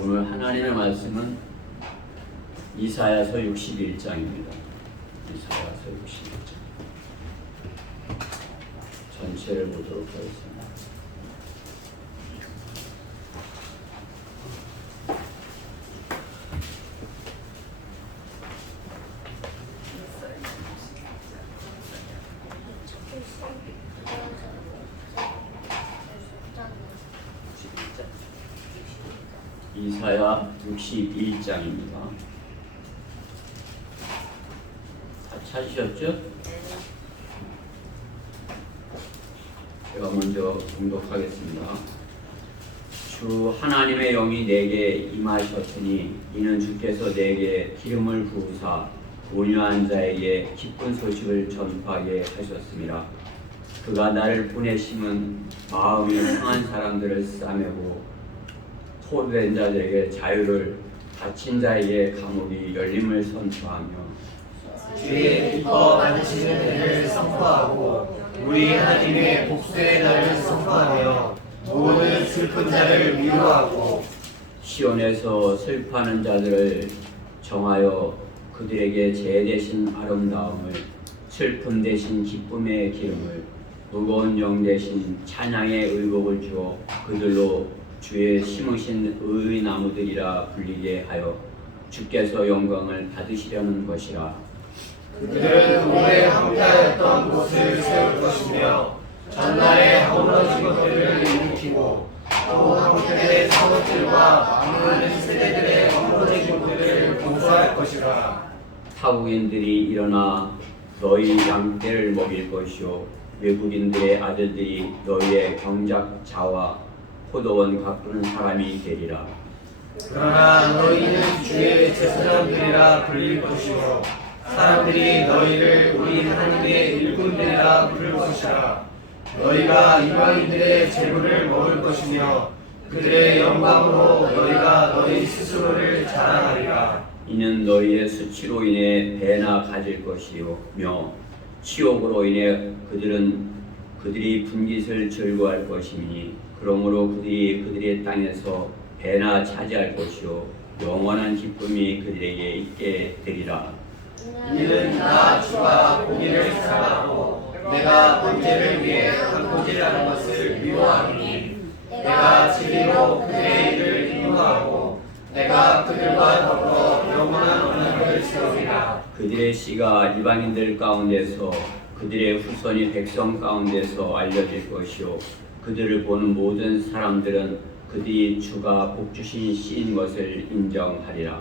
오늘 하나님의 말씀은 이사야서 61장입니다. 이사야서 61장. 전체를 보도록 하겠습니다. 이사야 61장입니다. 다 찾으셨죠? 제가 먼저 봉독하겠습니다. 주 하나님의 영이 내게 임하셨으니 이는 주께서 내게 기름을 부으사 온유한 자에게 기쁜 소식을 전파하게 하셨습니다. 그가 나를 보내심은 마음이 상한 사람들을 싸매고 포로된 자들에게 자유를, 갇힌 자에게 감옥이 열림을 선포하며 주의 기뻐 받으시는 해를 선포하고 우리 하나님의 복수의 날을 선포하며 모든 슬픈 자를 위로하고 시온에서 슬퍼하는 자들을 정하여 그들에게 재 대신 아름다움을, 슬픔 대신 기쁨의 기름을, 무거운 영 대신 찬양의 의복을 주어 그들로 주의 심으신 의의 나무들이라 불리게 하여 주께서 영광을 받으시려는 것이라. 그들은 오래 함께하였던 곳을 세울 것이며 전날에 허물어진 것들을 일으키고 또 함께 사것들과 많은 세대들의 허물어진 곳들을 공수할 것이라. 타국인들이 일어나 너희 양떼를 먹일 것이요 외국인들의 아들들이 너희의 경작자와 포도원 가꾸는 사람이 되리라. 그러나 너희는 주의 제사장들이라 불릴 것이요 사람들이 너희를 우리 하나님의 일꾼들이라 부를 것이라. 너희가 이방인들의 재물을 먹을 것이며 그들의 영광으로 너희가 너희 스스로를 자랑하리라. 이는 너희의 수치로 인해 배나 가질 것이며 치욕으로 인해 그들이 분깃을 즐거워할 것이니 그러므로 그들이 그들의 땅에서 배나 차지할 것이요 영원한 기쁨이 그들에게 있게 되리라. 이는 나 주가 고기를 사랑하고 내가 번제를 위해 한 고기라는 것을 미워하리니 내가 진리로 그들의 일을 인도하고 내가 그들과 더불어 영원한 언약을 세우리라. 그들의 씨가 이방인들 가운데서 그들의 후손이 백성 가운데서 알려질 것이요 그들을 보는 모든 사람들은 그들이 주가 복주신 씨인 것을 인정하리라.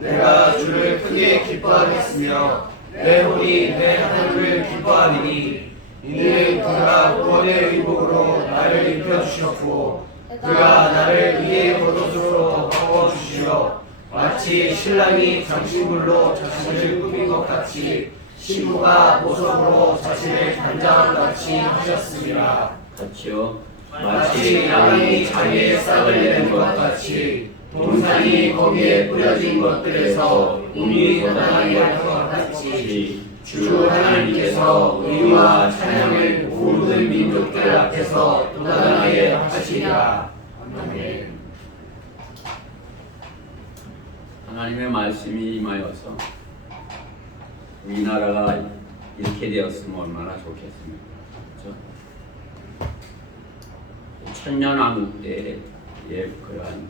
내가 주를 크게 기뻐하겠으며 내 혼이 내 하나님을 기뻐하리니 이는 그가 구원의 의복으로 나를 입혀주셨고 그가 나를 의의 겉옷으로 바꿔주시어 마치 신랑이 장신구로 자신을 꾸민 것 같이 신부가 보석으로 자신을 단장한 같이 하셨습니다. 같이요. 마치 양이 자기의 싹을 내는 것 같이 동산이 거기에 뿌려진 것들에서 운이 돋아나게 할 것 같이 주 하나님께서 의와 찬양을 모든 민족들 앞에서 돋아나게 하시리라. 아멘. 하나님의 말씀이 임하여서 우리나라가 이렇게 되었으면 얼마나 좋겠습니까? 그렇죠? 천년왕국 때의 그러한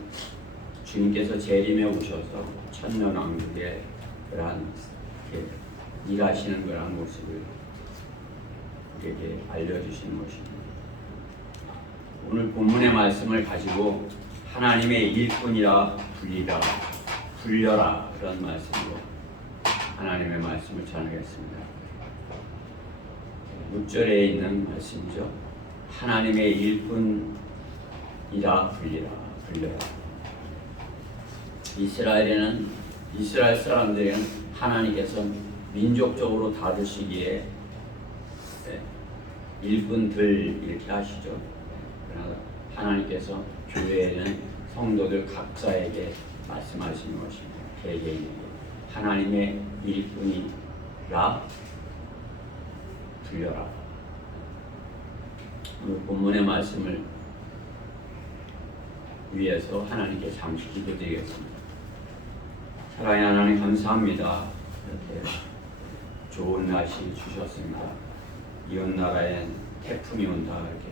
주님께서 재림에 오셔서 천년왕국의 그러한 일하시는 그러한 모습을 우리에게 알려주시는 것입니다. 오늘 본문의 말씀을 가지고 하나님의 일꾼이라 불려라 그런 말씀으로 하나님의 말씀을 전하겠습니다. 6절에 있는 말씀이죠. 하나님의 일꾼이라 불려라. 이스라엘 사람들에게는 하나님께서 민족적으로 다루시기에 일꾼들 이렇게 하시죠. 그러나 하나님께서 교회에는 성도들 각자에게 말씀하시는 것입니다. 개개인에게 하나님의 일꾼이라 불려라. 오늘 본문의 말씀을 위해서 하나님께 잠시 기도드리겠습니다. 사랑의 하나님 감사합니다. 이렇게 좋은 날씨 주셨습니다. 이웃 나라엔 태풍이 온다 이렇게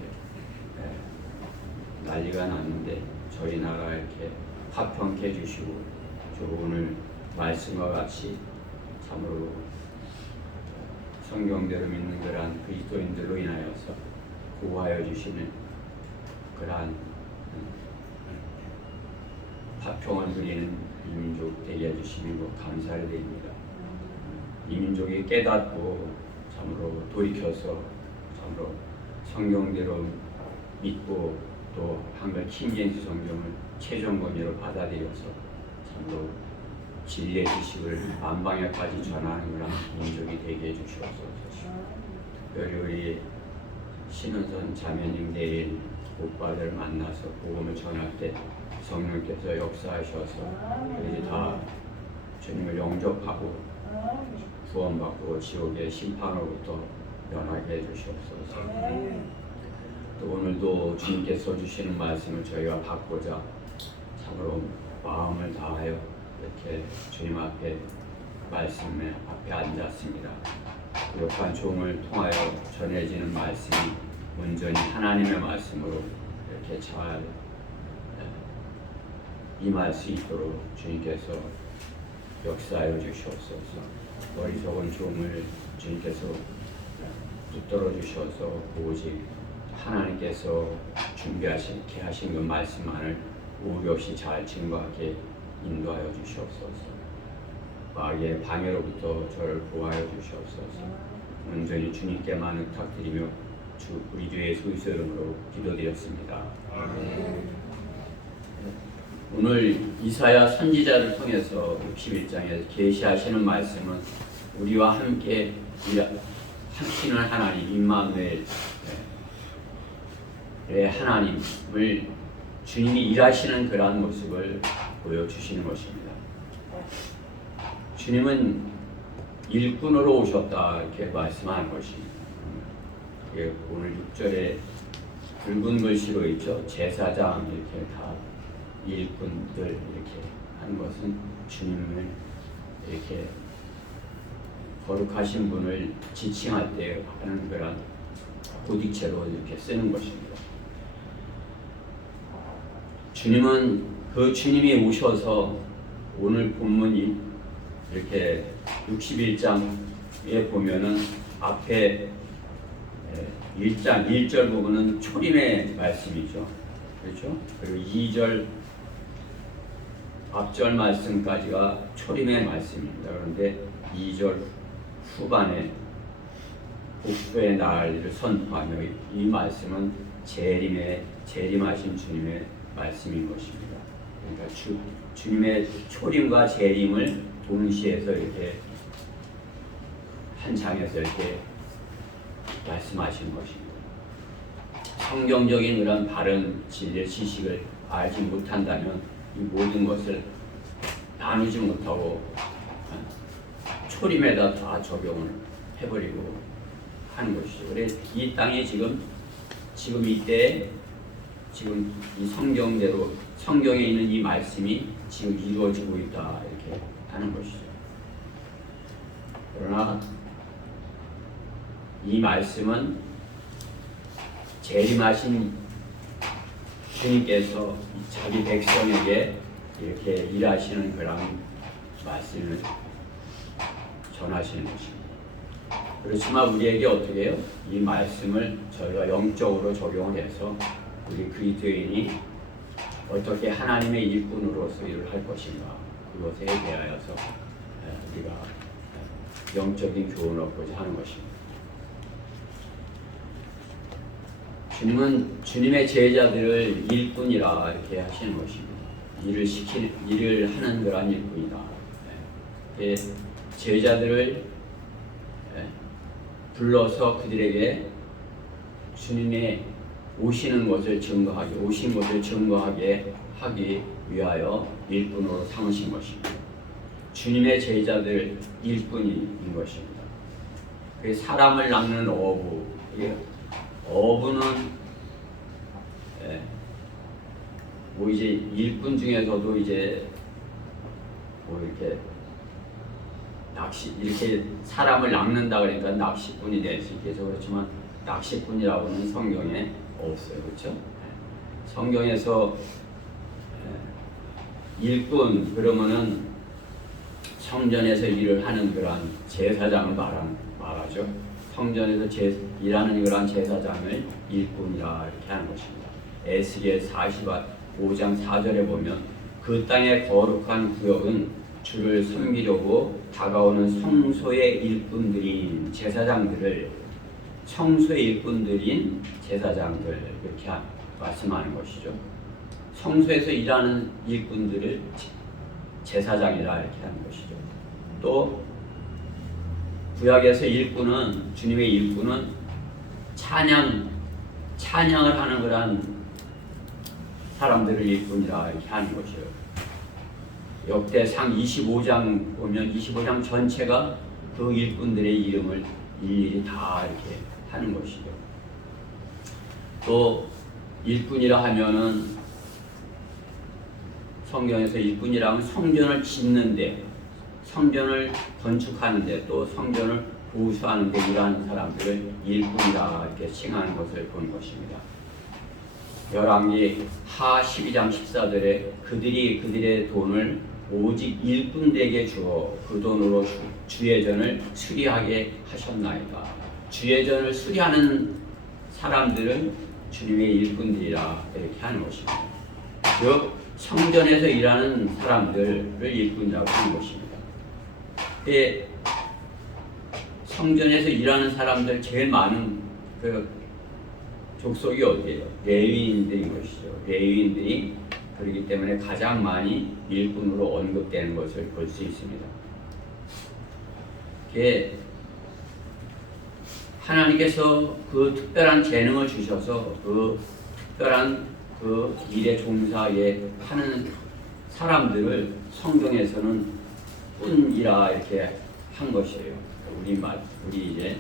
난리가 났는데 저희 나라 이렇게 화평케 해주시고 오늘 말씀과 같이 참으로 성경대로 믿는 그러한 그리스도인들로 인하여서 구하여 주시는 그러한 화평을 누리는 이민족 되게 해주시는 것 감사를 드립니다. 이민족이 깨닫고 참으로 돌이켜서 참으로 성경대로 믿고 또 한글 킹제임스 성경을 최종 권위로 받아들여서 참으로 진리의 지식을 만방에까지 전하는 그런 민족이 되게 해주시옵소서. 특별히 우리 신은선 자매님 내일 오빠들 만나서 복음을 전할 때 성령께서 역사하셔서 그들이 다 주님을 영접하고 구원받고 지옥의 심판으로부터 면하게 해주시옵소서. 또 오늘도 주님께서 주시는 말씀을 저희가 받고자 참으로 마음을 다하여 이렇게 주님 앞에 말씀에 앞에 앉았습니다. 부족한 종을 통하여 전해지는 말씀이 온전히 하나님의 말씀으로 이렇게 잘 임할 수 있도록 주님께서 역사하여 주시옵소서. 어리석은 종을 주님께서 붙들어 주셔서 오직 하나님께서 준비하시게 하신 그 말씀만을 오류 없이 잘 증거하게 인도하여 주시옵소서. 마귀의 방해로부터 저를 보호하여 주시옵소서. 온전히 주님께만 의탁드리며 우리 주 예수 그리스도의 이름으로 기도드렸습니다. 오늘 이사야 선지자를 통해서 61장에서 계시하시는 말씀은 우리와 함께 하시는 하나님 임마누엘의 하나님을 주님이 일하시는 그러한 모습을 보여주시는 것입니다. 주님은 일꾼으로 오셨다 이렇게 말씀하는 것입니다. 오늘 6절에 붉은 글씨로 있죠. 제사장 이렇게 다 일꾼들 이렇게 하는 것은 주님을 이렇게 거룩하신 분을 지칭할 때 하는 그런 고딕체로 이렇게 쓰는 것입니다. 주님은 그 주님이 오셔서 오늘 본문이 이렇게 61장에 보면은 앞에 1장 1절 부분은 초림의 말씀이죠. 그렇죠? 그리고 2절 앞절 말씀까지가 초림의 말씀입니다. 그런데 2절 후반에 복수의 날을 선포하며 이 말씀은 재림하신 주님의 말씀인 것입니다. 그러니까 주님의 초림과 재림을 동시에서 이렇게 한 장에서 이렇게 말씀하신 것입니다. 성경적인 그런 바른 진리의 지식을 알지 못한다면 이 모든 것을 나누지 못하고 초림에다 다 적용을 해버리고 하는 것이죠. 그래서 이 땅에 지금 이때 지금 이 성경대로 성경에 있는 이 말씀이 지금 이루어지고 있다 이렇게 하는 것이죠. 그러나 이 말씀은 재림하신 주님께서 자기 백성에게 이렇게 일하시는 그런 말씀을 전하시는 것입니다. 그렇지만 우리에게 어떻게 해요? 이 말씀을 저희가 영적으로 적용을 해서 우리 그리스도인이 어떻게 하나님의 일꾼으로서 일을 할 것인가 그것에 대하여서 우리가 영적인 교훈을 얻고자 하는 것입니다. 주님은 주님의 제자들을 일꾼이라 이렇게 하시는 것입니다. 일을 하는 그런 일꾼이다. 제자들을 불러서 그들에게 주님의 오신 것을 증거하게 하기 위하여 일꾼으로 삼으신 것입니다. 주님의 제자들 일꾼인 것입니다. 그 사람을 낚는 어부, 어부는 뭐 이제 일꾼 중에서도 이제 뭐 이렇게 낚시 이렇게 사람을 낚는다 그러니까 낚시꾼이 될 수 있겠죠. 그렇지만 낚시꾼이라고는 성경에 없어요, 그렇죠? 성경에서 일꾼 그러면은 성전에서 일을 하는 그러한 제사장을 말하죠. 성전에서 일하는 그러한 제사장을 일꾼이라 이렇게 하는 것입니다. 에스겔 45장 4절에 보면 그 땅의 거룩한 구역은 주를 섬기려고 다가오는 성소의 일꾼들인 제사장들을 성소의 일꾼들인 제사장들 이렇게 말씀하는 것이죠. 성소에서 일하는 일꾼들을 제사장이라 이렇게 하는 것이죠. 또 구약에서 일꾼은 주님의 일꾼은 찬양을 하는 그런 사람들을 일꾼이라 이렇게 하는 것이에요. 역대상 25장 보면 25장 전체가 그 일꾼들의 이름을 일일이 다 이렇게 하는 것이죠. 또 일꾼이라 하면은 성경에서 일꾼이라면 성전을 짓는데, 성전을 건축하는데, 또 성전을 보수하는데 일하는 사람들을 일꾼이라 이렇게 칭하는 것을 본 것입니다. 열왕기 하 12장 14절에 그들이 그들의 돈을 오직 일꾼들에게 주어 그 돈으로 주의 전을 수리하게 하셨나이다. 주의 전을 수리하는 사람들은 주님의 일꾼들이라 이렇게 하는 것입니다. 즉 성전에서 일하는 사람들을 일꾼이라고 하는 것입니다. 성전에서 일하는 사람들 제일 많은 그 족속이 어디예요? 레위인들인 것이죠. 레위인들이 그렇기 때문에 가장 많이 일꾼으로 언급되는 것을 볼 수 있습니다. 하나님께서 그 특별한 재능을 주셔서 그 특별한 그 일에 종사에 하는 사람들을 성경에서는 꾼이라 이렇게 한 것이에요. 우리 이제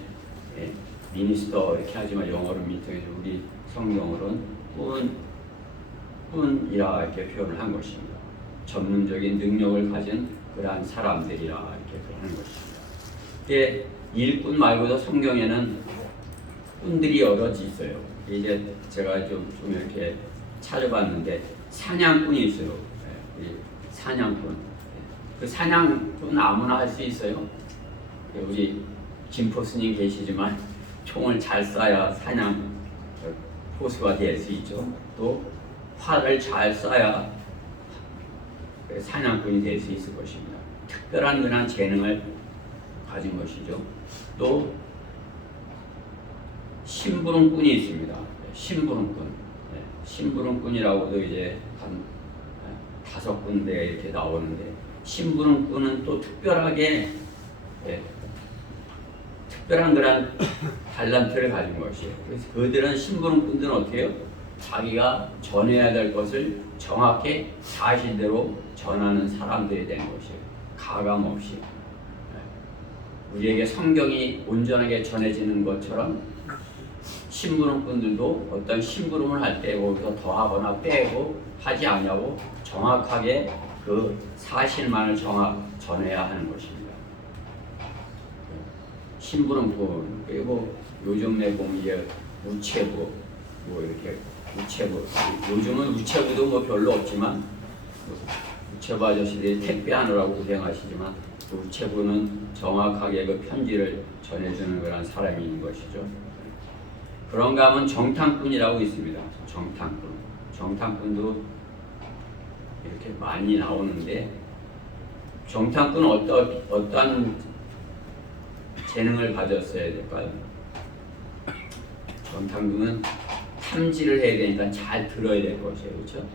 미니스터 이렇게 하지만 영어로 미팅해서 우리 성경으로는 꾼이라 이렇게 표현을 한 것입니다. 전문적인 능력을 가진 그러한 사람들이라 이렇게 하는 것입니다. 일꾼 말고도 성경에는 꾼들이 여럿이 있어요. 이제 제가 좀 이렇게 찾아봤는데 사냥꾼이 있어요. 사냥꾼. 그 사냥꾼 아무나 할 수 있어요. 우리 김포 스님 계시지만 총을 잘 쏴야 사냥 포수가 될 수 있죠. 또 활을 잘 쏴야 사냥꾼이 될 수 있을 것입니다. 특별한 그런 재능을 가진 것이죠. 또 심부름꾼이 있습니다. 심부름꾼이라고도 이제 한 5군데 이렇게 나오는데 심부름꾼은 또 특별하게 특별한 그런 달란트를 가진 것이에요. 그래서 그들은 심부름꾼들은 어떻게 해요? 자기가 전해야 될 것을 정확히 사실대로 전하는 사람들이 되는 것이에요. 가감 없이. 우리에게 성경이 온전하게 전해지는 것처럼 심부름꾼들도 어떤 심부름을 할 때 거기서 더하거나 빼고 하지 않냐고 정확하게 그 사실만을 전해야 하는 것입니다. 심부름꾼 그리고 요즘에 보면 이제 우체부 뭐 이렇게 우체부 요즘은 우체부도 뭐 별로 없지만 우체부 아저씨들이 택배하느라고 고생하시지만 그 우체부는 정확하게 그 편지를 전해주는 그런 사람이 있는 것이죠. 그런가 하면 정탐꾼이라고 있습니다. 정탐꾼도 이렇게 많이 나오는데 정탐꾼은 어떠한 재능을 가졌어야 될까요? 정탐꾼은 탐지를 해야 되니까 잘 들어야 될 것이에요. 그렇죠?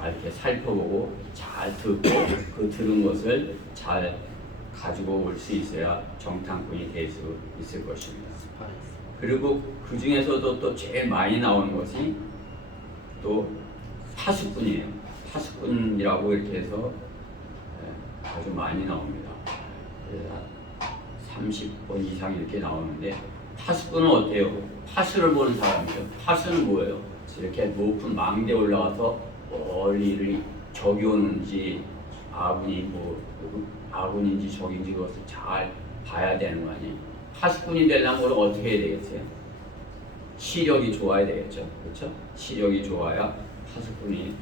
이렇게 살펴보고 잘 듣고 그 들은 것을 잘 가지고 올 수 있어야 정탐꾼이 될 수 있을 것입니다. 그리고 그 중에서도 또 제일 많이 나오는 것이 또 파수꾼이에요. 파수꾼이라고 이렇게 해서 아주 많이 나옵니다. 30번 이상 이렇게 나오는데 파수꾼은 어때요? 파수를 보는 사람이죠. 파수는 뭐예요? 이렇게 높은 망대에 올라가서 멀리 적이 오는지 아군인지 적인지 그것을 잘 봐야 되는 거 아니에요. 파수꾼이 되려면 어떻게 해야 되겠어요? 시력이 좋아야 되겠죠. 그렇죠? 시력이 좋아야 파수꾼이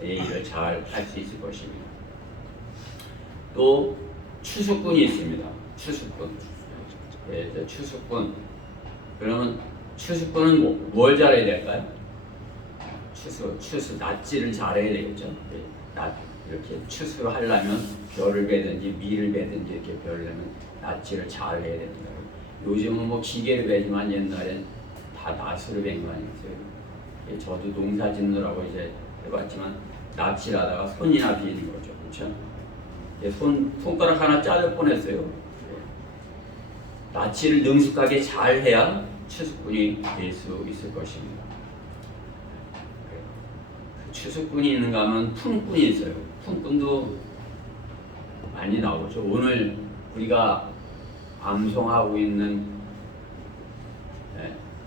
내 일을 잘 할 수 있을 것입니다. 또 추수꾼이 있습니다. 추수꾼. 네, 추수꾼. 그러면 추수꾼은 뭘 잘해야 될까요? 추수 낫지를 잘해야 되겠죠. 이렇게 추수를 하려면 벼를 베든지 밀을 베든지 이렇게 벼려면 낫지를 잘 해야 됩니다. 요즘은 뭐 기계를 베지만 옛날엔 다 낫으로 벤 거 아니겠어요? 저도 농사 짓느라고 이제 해봤지만 낫질하다가 손이나 비는 거죠, 그렇죠? 손가락 하나 자를 뻔했어요. 낫지를 능숙하게 잘 해야 추수꾼이 될 수 있을 것입니다. 추수꾼이 있는가 하면 품꾼이 있어요. 품꾼도 많이 나오죠. 오늘 우리가 암송하고 있는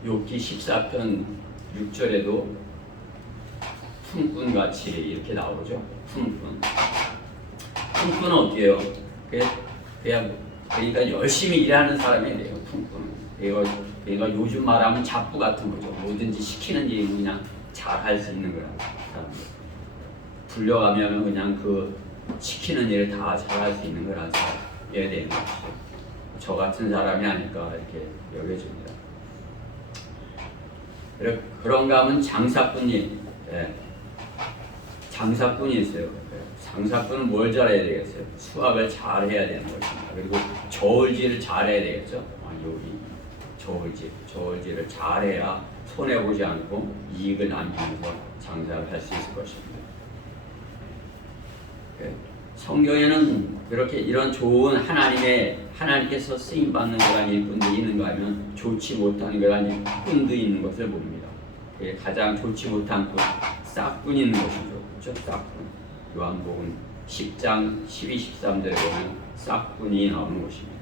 욥기 14편 6절에도 품꾼같이 이렇게 나오죠. 품꾼. 품꾼은 어떻게 해요? 그러니까 열심히 일하는 사람이 돼요. 품꾼은. 그러니까 요즘 말하면 잡부 같은 거죠. 뭐든지 시키는 일 그냥 잘 할 수 있는 거라고. 불려가면 그냥 그 시키는 일을 다 잘 할 수 있는 거라서 해야 되는 거죠. 저 같은 사람이 아닐까 이렇게 여겨집니다. 그런가 하면 장사꾼이 장사꾼이 있어요. 장사꾼은 뭘 잘해야 되겠어요? 수확을 잘 해야 되는 것입니다. 그리고 저울질을 잘 해야 되겠죠. 여기 저울질을 잘 해야 손해 보지 않고 이익을 남기면서 장사를 할 수 있을 것입니다. 성경에는 그렇게 이런 좋은 하나님께서 쓰임 받는 그런 일꾼들이 있는가 하면 좋지 못한 그런 일꾼도 있는 것을 봅니다. 가장 좋지 못한 꾼, 싹꾼이 있는 것이죠. 그렇죠? 싹꾼. 요한복음 10장 12, 13절에 보면 싹꾼이 나오는 것입니다.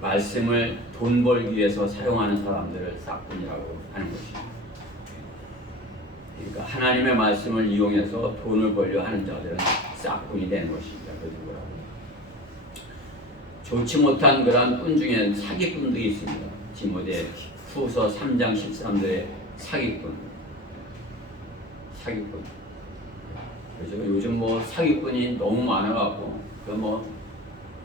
말씀을 돈 벌기 위해서 사용하는 사람들을 싹꾼이라고 하는 것입니다. 그러니까 하나님의 말씀을 이용해서 돈을 벌려 하는 자들은 싹꾼이 되는 것입니다. 좋지 못한 그러한 꾼 중에는 사기꾼도 있습니다. 디모데 후서 3장 13절에 사기꾼. 그래서 요즘 뭐 사기꾼이 너무 많아갖고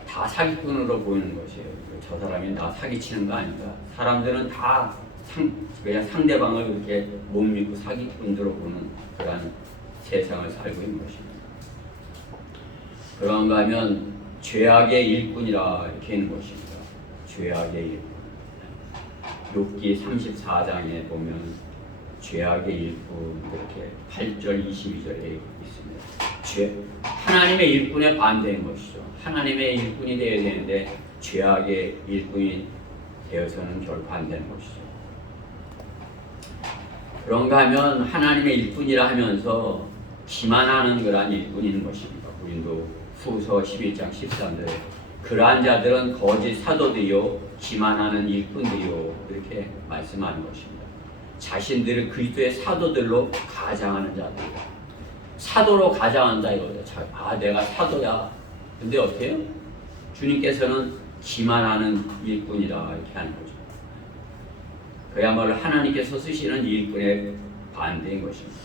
다 사기꾼으로 보이는 것이에요. 저 사람이 나 사기치는 거 아닌가? 사람들은 다 그냥 상대방을 그렇게 못 믿고 사기꾼으로 보는 그런 세상을 살고 있는 것입니다. 그런가 하면 죄악의 일꾼이라 이렇게 있는 것입니다. 죄악의 일꾼. 욥기 34장에 보면 죄악의 일꾼 이렇게 8절 22절에 있습니다. 하나님의 일꾼에 반대인 것이죠. 하나님의 일꾼이 되어야 되는데 죄악의 일꾼이 되어서는 결코 안 되는 것이죠. 그런가 하면 하나님의 일꾼이라 하면서 기만하는 그러한 일꾼이 있는 것입니다. 고린도 후서 11장 13절에 그러한 자들은 거짓 사도들이요 기만하는 일꾼들이요 이렇게 말씀하는 것입니다. 자신들을 그리스도의 사도들로 가장하는 자들이다. 사도로 가장한다 이거죠. 내가 사도야. 근데 어떻게 해요? 주님께서는 기만하는 일꾼이다 이렇게 하는 거죠. 그야말로 하나님께서 쓰시는 일꾼의 반대인 것입니다.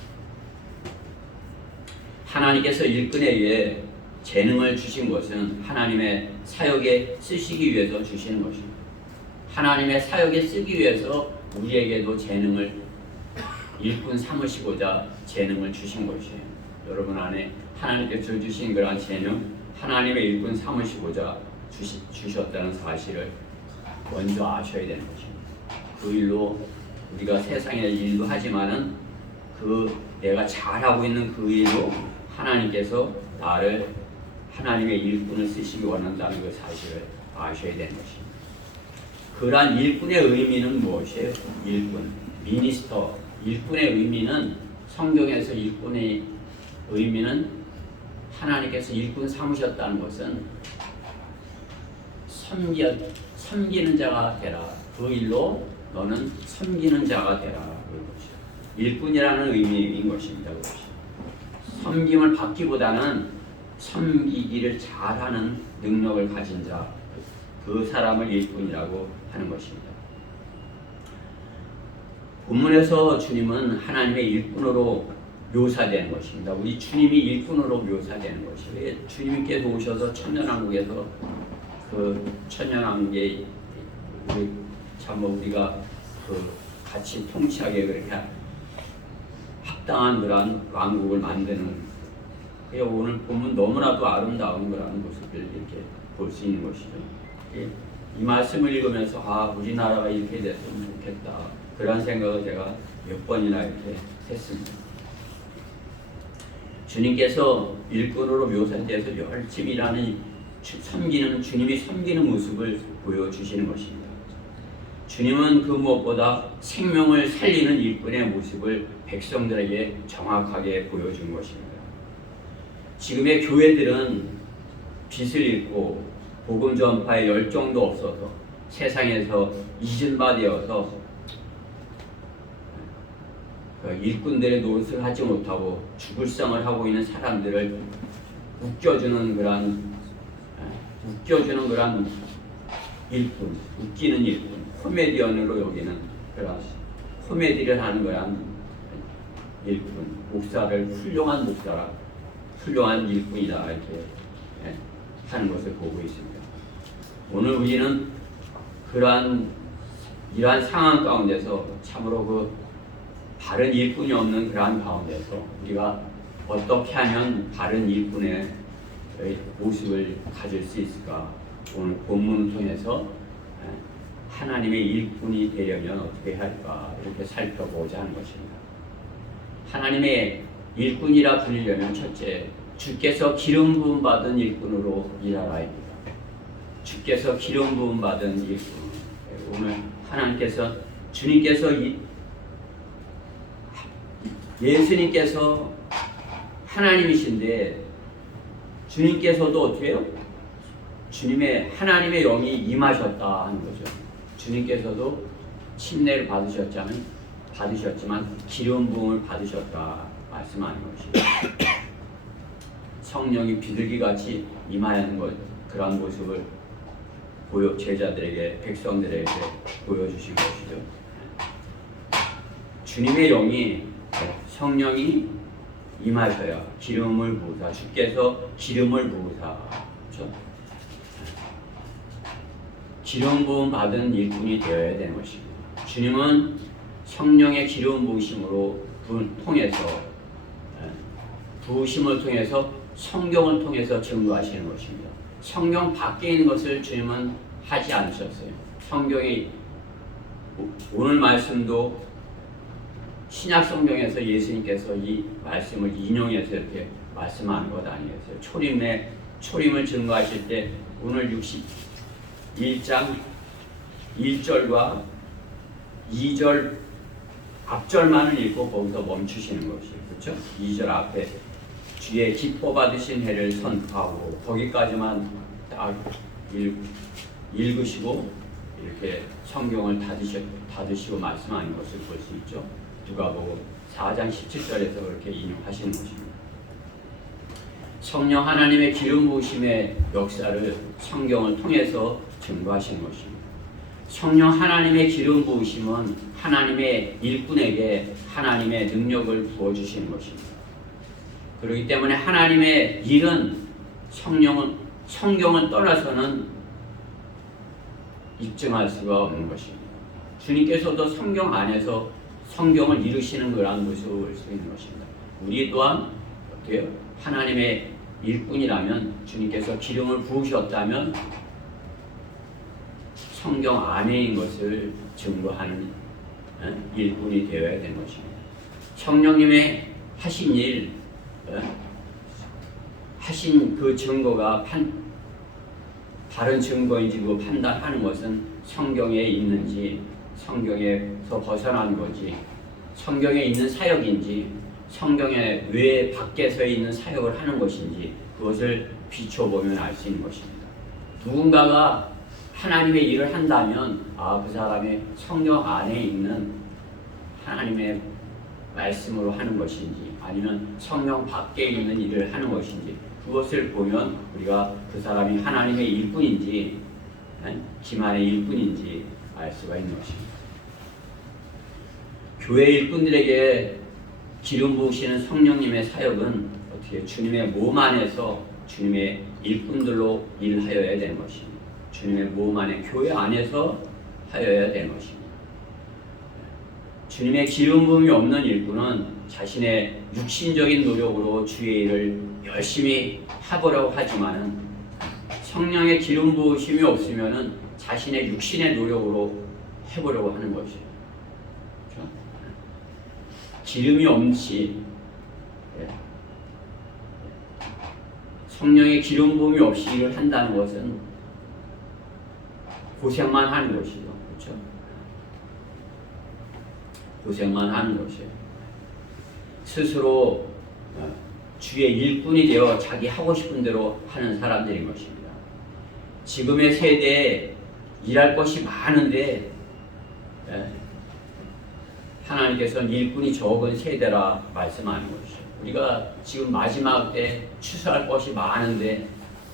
하나님께서 일꾼에 의해 재능을 주신 것은 하나님의 사역에 쓰시기 위해서 주시는 것입니다. 하나님의 사역에 쓰기 위해서 우리에게도 재능을 일꾼 삼으시고자 재능을 주신 것이에요. 여러분 안에 하나님께서 주신 그러한 재능, 하나님의 일꾼 삼으시고자 주셨다는 사실을 먼저 아셔야 되는 것입니다. 그 일로 우리가 세상의 일도 하지만은 내가 잘하고 있는 그 일로 하나님께서 나를 하나님의 일꾼을 쓰시기 원한다는 그 사실을 아셔야 되는 것입니다. 그러한 일꾼의 의미는 무엇이에요? 일꾼, 미니스터, 일꾼의 의미는 성경에서 일꾼의 의미는 하나님께서 일꾼 삼으셨다는 것은 섬기는 자가 되라. 그 일로 너는 섬기는 자가 되라. 그것이죠. 일꾼이라는 의미인 것입니다. 그것이. 섬김을 받기보다는 섬기기를 잘하는 능력을 가진 자, 그 사람을 일꾼이라고 하는 것입니다. 본문에서 주님은 하나님의 일꾼으로 묘사되는 것입니다. 우리 주님이 일꾼으로 묘사되는 것이에요. 왜 주님께서 오셔서 천년왕국에서 그 천년왕국에 참 우리가 그 같이 통치하게 그렇게 합당한 그러한 왕국을 만드는, 그게 오늘 보면 너무나도 아름다운 그러한 모습을 이렇게 볼 수 있는 것이죠. 이 말씀을 읽으면서 우리나라가 이렇게 됐으면 좋겠다, 그런 생각을 제가 몇 번이나 이렇게 했습니다. 주님께서 일꾼으로 묘사돼서 열심히 일하는 섬기는, 주님이 섬기는 모습을 보여주시는 것입니다. 주님은 그 무엇보다 생명을 살리는 일꾼의 모습을 백성들에게 정확하게 보여준 것입니다. 지금의 교회들은 빛을 잃고 복음 전파에 열정도 없어서 세상에서 잊은 바 되어서 일꾼들의 노릇을 하지 못하고 죽을성을 하고 있는 사람들을 웃겨주는 그런 일꾼, 웃기는 일꾼, 코미디언으로 여기는 그런 코미디를 하는 그런 일꾼, 목사를 훌륭한 목사라, 훌륭한 일꾼이다, 이렇게 하는 것을 보고 있습니다. 오늘 우리는 이러한 상황 가운데서 참으로 그 바른 일꾼이 없는 그러한 가운데서 우리가 어떻게 하면 바른 일꾼의 모습을 가질 수 있을까? 오늘 본문을 통해서 하나님의 일꾼이 되려면 어떻게 할까? 이렇게 살펴보자 하는 것입니다. 하나님의 일꾼이라 불리려면 첫째, 주께서 기름 부음 받은 일꾼으로 일하라입니다. 주께서 기름 부음 받은 일꾼. 오늘 하나님께서, 주님께서 예수님께서 하나님이신데 주님께서도 어떻게 해요? 하나님의 영이 임하셨다 하는 거죠. 주님께서도 침례를 받으셨지만 기름 부음을 받으셨다 말씀하는 것이죠. 성령이 비둘기같이 임하는 것, 그런 모습을 제자들에게, 백성들에게 보여주신 것이죠. 주님의 영이, 성령이 임하셔야 기름을 부으사, 주께서 기름을 부으사, 그렇죠? 기름 부음 받은 일꾼이 되어야 되는 것입니다. 주님은 성령의 기름 부으심으로 부으심을 통해서 성경을 통해서 증거하시는 것입니다. 성경 밖에 있는 것을 주님은 하지 않으셨어요. 성경이 오늘 말씀도 신약 성경에서 예수님께서 이 말씀을 인용해서 이렇게 말씀하는 것 아니겠어요? 초림을 증거하실 때 오늘 61장 1절과 2절 앞절만을 읽고 거기서 멈추시는 것이에요. 그렇죠? 2절 앞에 주의 기뻐 받으신 해를 선포하고 거기까지만 딱 읽으시고 이렇게 성경을 닫으시고 말씀하는 것을 볼 수 있죠. 누가복음 4장 17절에서 그렇게 인용하시는 것입니다. 성령 하나님의 기름 부으심의 역사를 성경을 통해서 증거하시는 것입니다. 성령 하나님의 기름 부으심은 하나님의 일꾼에게 하나님의 능력을 부어주시는 것입니다. 그렇기 때문에 하나님의 일은 성경을 떠나서는 입증할 수가 없는 것입니다. 주님께서도 성경 안에서 성경을 이루시는 그런 모습을 볼 수 있는 것입니다. 우리 또한 어때요? 하나님의 일꾼이라면, 주님께서 기름을 부으셨다면 성경 안에인 것을 증거하는 일꾼이 되어야 되는 것입니다. 성령님의 하신 일, 하신 그 증거가 바른 증거인지 그 판단하는 것은 성경에 있는지, 성경에서 벗어난 건지, 성경에 있는 사역인지, 성경의 외 밖에서 있는 사역을 하는 것인지, 그것을 비춰보면 알 수 있는 것입니다. 누군가가 하나님의 일을 한다면 그 사람의 성령 안에 있는 하나님의 말씀으로 하는 것인지 아니면 성령 밖에 있는 일을 하는 것인지 그것을 보면 우리가 그 사람이 하나님의 일꾼인지 기만의 일꾼인지 알 수가 있는 것입니다. 교회 일꾼들에게 기름 부으시는 성령님의 사역은 어떻게 주님의 몸 안에서 주님의 일꾼들로 일하여야 되는 것입니다. 주님의 몸 안에 교회 안에서 하여야 되는 것입니다. 주님의 기름 부음이 없는 일꾼은 자신의 육신적인 노력으로 주의 일을 열심히 해보려고 하지만은 성령의 기름 부으심이 없으면은 자신의 육신의 노력으로 해보려고 하는 것이에요. 그렇죠? 기름이 없이 성령의 기름 부음이 없이 일을 한다는 것은 고생만 하는 것이죠. 그렇죠? 고생만 하는 것이에요. 스스로 주의 일꾼이 되어 자기 하고 싶은 대로 하는 사람들인 것입니다. 지금의 세대에 일할 것이 많은데 하나님께서는 일꾼이 적은 세대라 말씀하는 것이죠. 우리가 지금 마지막 때 추수할 것이 많은데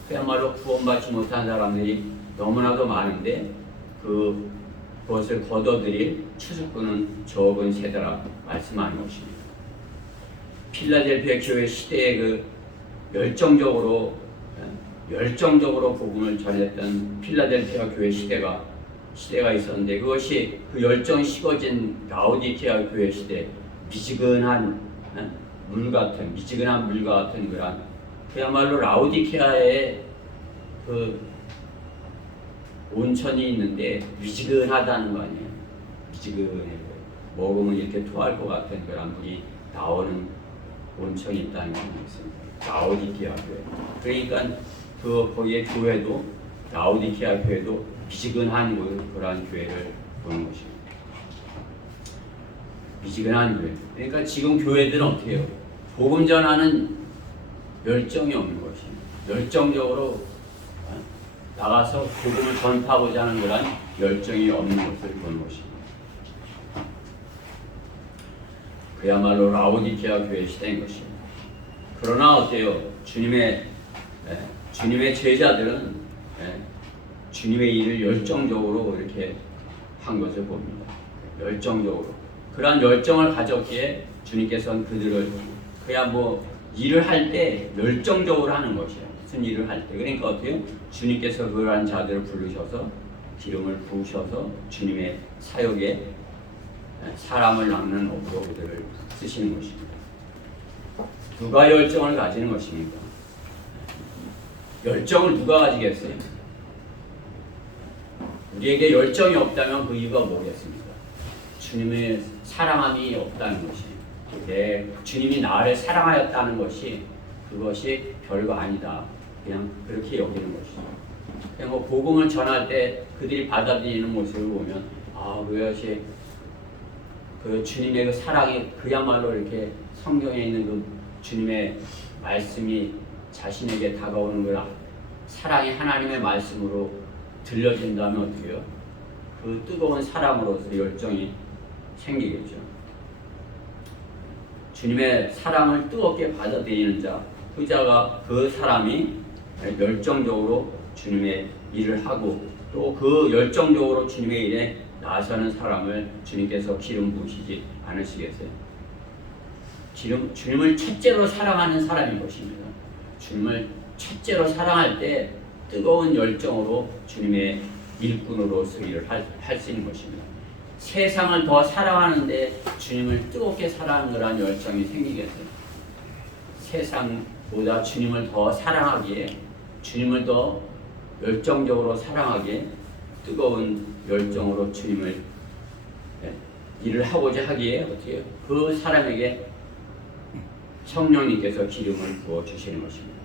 그야말로 구원받지 못한 사람들이 너무나도 많은데 그것을 거둬들일 추수꾼은 적은 세대라 말씀하는 것입니다. 필라델피아 교회 시대에 열정적으로 복음을 전했던 필라델피아 교회 시대가 있었는데 그것이 그 열정이 식어진 라오디케아 교회 시대 미지근한 물과 같은 그런 그야말로 라오디케아에 온천이 있는데 미지근하다는 거 아니에요. 미지근해 먹으면 이렇게 토할 것 같은 그런 물이 나오는 온천이 있다는 게 있습니다. 라오디케아 교회. 그러니까 거기에 교회도 라오디케아 교회도 미지근한 그러한 교회를 보는 것입니다. 미지근한 교회. 그러니까 지금 교회들은 어떻게 해요? 복음 전하는 열정이 없는 것입니다. 열정적으로 나가서 복음을 전파하고자 하는 그런 열정이 없는 것을 보는 것입니다. 그야말로 라오디케아 교회 시대인 것입니다. 그러나 어때요? 주님의 제자들은 주님의 일을 열정적으로 이렇게 한 것을 봅니다. 열정적으로. 그러한 열정을 가졌기에 주님께서는 그들을 일을 할 때 열정적으로 하는 것이에요. 무슨 일을 할 때. 그러니까 어때요? 주님께서 그러한 자들을 부르셔서 기름을 부으셔서 주님의 사역에 사람을 낚는 업으로 그들을 쓰시는 것입니다. 누가 열정을 가지는 것입니까? 열정을 누가 가지겠어요? 우리에게 열정이 없다면 그 이유가 뭐겠습니까? 주님의 사랑함이 없다는 것이 주님이 나를 사랑하였다는 것이 그것이 별거 아니다. 그냥 그렇게 여기는 것이죠. 그냥 복음을 전할 때 그들이 받아들이는 모습을 보면 그것이 주님의 사랑이 그야말로 이렇게 성경에 있는 주님의 말씀이 자신에게 다가오는 거라 사랑이 하나님의 말씀으로 들려진다면 어떻게 해요? 그 뜨거운 사랑으로서 열정이 생기겠죠. 주님의 사랑을 뜨겁게 받아들이는 자, 그 사람이 열정적으로 주님의 일을 하고 또 그 열정적으로 주님의 일에 나서는 사람을 주님께서 기름 부으시지 않으시겠어요? 주님을 첫째로 사랑하는 사람인 것입니다. 주님을 첫째로 사랑할 때 뜨거운 열정으로 주님의 일꾼으로서 일을 할 수 있는 것입니다. 세상을 더 사랑하는데 주님을 뜨겁게 사랑하는 그런 열정이 생기겠어요? 세상보다 주님을 더 사랑하기에 주님을 더 열정적으로 사랑하기에 뜨거운 열정으로 주님을 일을 하고자 하기에 어떻게 해요? 그 사람에게 성령님께서 기름을 부어 주시는 것입니다.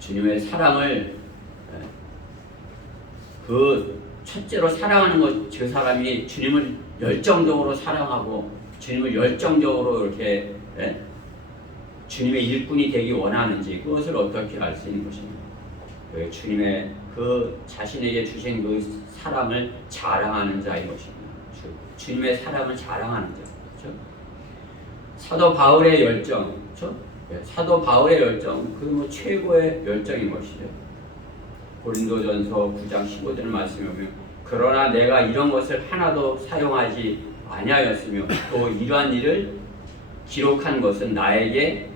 주님의 사랑을 첫째로 사랑하는 것, 그 사람이 주님을 열정적으로 사랑하고 주님을 열정적으로 이렇게 주님의 일꾼이 되기 원하는지 그것을 어떻게 알 수 있는 것입니다. 주님의 그 자신에게 주신 그 사랑을 자랑하는 자인 것입니다. 주님의 사랑을 자랑하는 자. 그렇죠? 사도 바울의 열정, 그렇죠? 사도 바울의 열정, 그 뭐 최고의 열정인 것이죠. 고린도전서 9장 15절 말씀에 보면 그러나 내가 이런 것을 하나도 사용하지 아니하였으며 또 이러한 일을 기록한 것은 나에게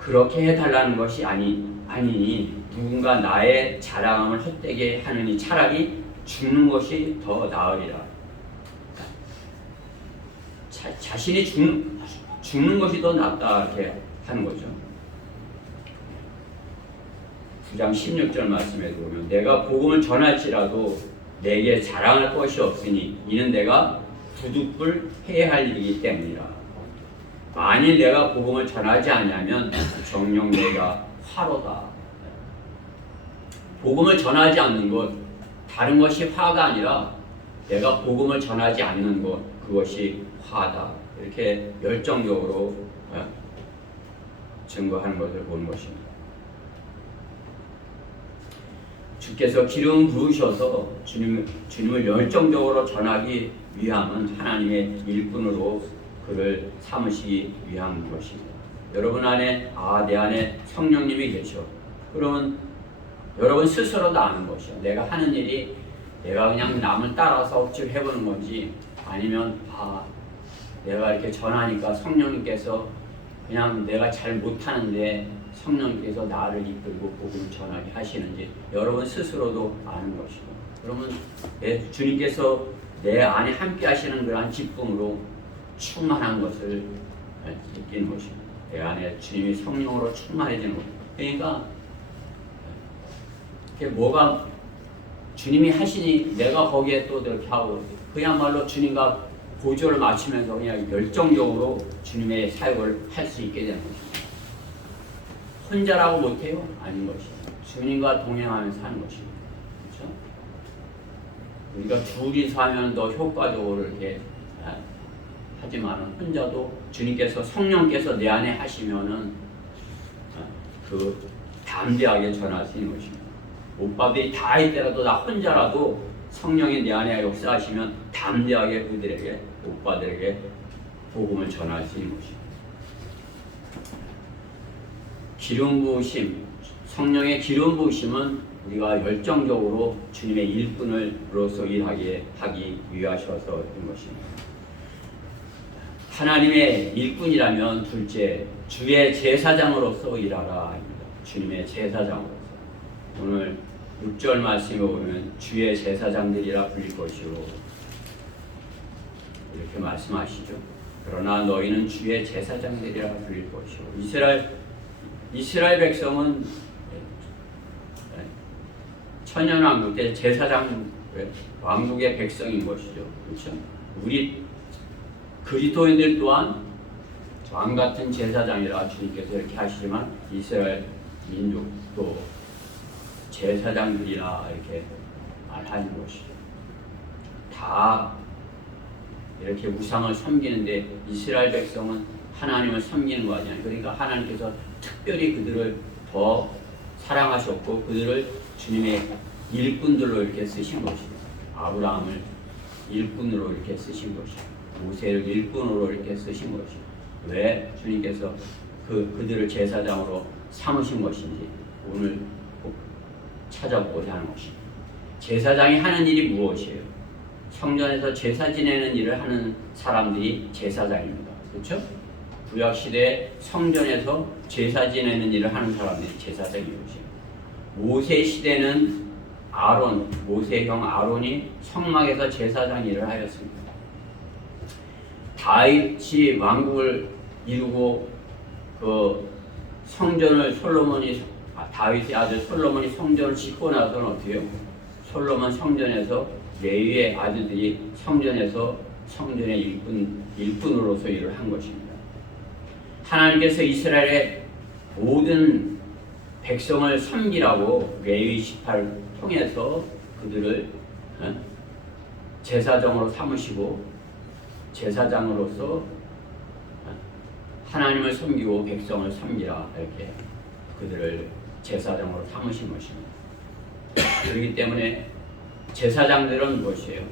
그렇게 해달라는 것이 아니니 누군가 나의 자랑함을 헛되게 하느니 차라리 죽는 것이 더 나으리라. 자신이 죽는 것이 더 낫다 이렇게 하는 거죠. 9장 16절 말씀에 보면 내가 복음을 전할지라도 내게 자랑할 것이 없으니 이는 내가 부득불 해야 할 일이기 때문이라. 만일 내가 복음을 전하지 않으면 정녕 내가 화로다. 복음을 전하지 않는 것, 다른 것이 화가 아니라 내가 복음을 전하지 않는 것, 그것이 화다. 이렇게 열정적으로 증거하는 것을 보는 것입니다. 주께서 기름 부으셔서 주님을 열정적으로 전하기 위함은 하나님의 일꾼으로 그를 삼으시기 위한 것입니다. 여러분 안에 내 안에 성령님이 계셔. 그러면 여러분 스스로도 아는 것이요. 내가 하는 일이 내가 그냥 남을 따라서 억지로 해보는 건지 아니면 내가 이렇게 전하니까 성령님께서 그냥 내가 잘 못하는데 성령님께서 나를 이끌고 복음을 전하게 하시는지 여러분 스스로도 아는 것이고 그러면 주님께서 내 안에 함께 하시는 그러한 기쁨으로 충만한 것을 느끼는 것입니다. 내 안에 주님이 성령으로 충만해지는 것. 그러니까 뭐가 주님이 하시니 내가 거기에 또 이렇게 하고 그야말로 주님과 보조를 맞추면서 그냥 열정적으로 주님의 사역을 할 수 있게 되는 것입니다. 혼자라고 못해요? 아닌 것입니다. 주님과 동행하면서 하는 것입니다. 그렇죠? 우리가 둘이서 하면 더 효과적으로 이렇게 하지만 혼자도 주님께서 성령께서 내 안에 하시면은 그 담대하게 전할 수 있는 것입니다. 오빠들이 다 있더라도 나 혼자라도 성령이 내 안에 역사하시면 담대하게 그들에게 오빠들에게 복음을 전할 수 있는 것입니다. 기름 부으심, 성령의 기름 부으심은 우리가 열정적으로 주님의 일꾼으로서 하기 위하셔서인 것입니다. 하나님의 일꾼이라면 둘째, 주의 제사장으로서 일하라 입니다. 주님의 제사장으로서. 오늘 6절 말씀에 보면 주의 제사장들이라 불릴 것이요 이렇게 말씀하시죠. 그러나 너희는 주의 제사장들이라 불릴 것이요. 이스라엘 백성은 천년왕국 때 제사장 왕국의 백성인 것이죠. 그렇죠? 우리 그리스도인들 또한 왕 같은 제사장이라 주님께서 이렇게 하시지만 이스라엘 민족도 제사장들이라 이렇게 말하는 것이죠. 다 이렇게 우상을 섬기는데 이스라엘 백성은 하나님을 섬기는 거 아니에요. 그러니까 하나님께서 특별히 그들을 더 사랑하셨고 그들을 주님의 일꾼들로 이렇게 쓰신 것입니다. 아브라함을 일꾼으로 이렇게 쓰신 것입니다. 모세를 일꾼으로 이렇게 쓰신 것입니다. 왜 주님께서 그들을 제사장으로 삼으신 것인지 오늘 꼭 찾아보고자 하는 것입니다. 제사장이 하는 일이 무엇이에요? 성전에서 제사 지내는 일을 하는 사람들이 제사장입니다. 그렇죠? 구약시대에 성전에서 제사 지내는 일을 하는 사람들이 제사장이었죠. 모세 시대는 모세형 아론이 성막에서 제사장 일을 하였습니다. 다윗이 왕국을 이루고 그 성전을 다윗의 아들 솔로몬이 성전을 짓고 나서는 어떻게 해요? 솔로몬 성전에서 레위의 아들들이 성전의 일꾼으로서 일을 한 것입니다. 하나님께서 이스라엘의 모든 백성을 섬기라고 레위 18을 통해서 그들을 제사장으로 삼으시고 제사장으로서 하나님을 섬기고 백성을 섬기라 이렇게 그들을 제사장으로 삼으신 것입니다. 그렇기 때문에 제사장들은 무엇이에요?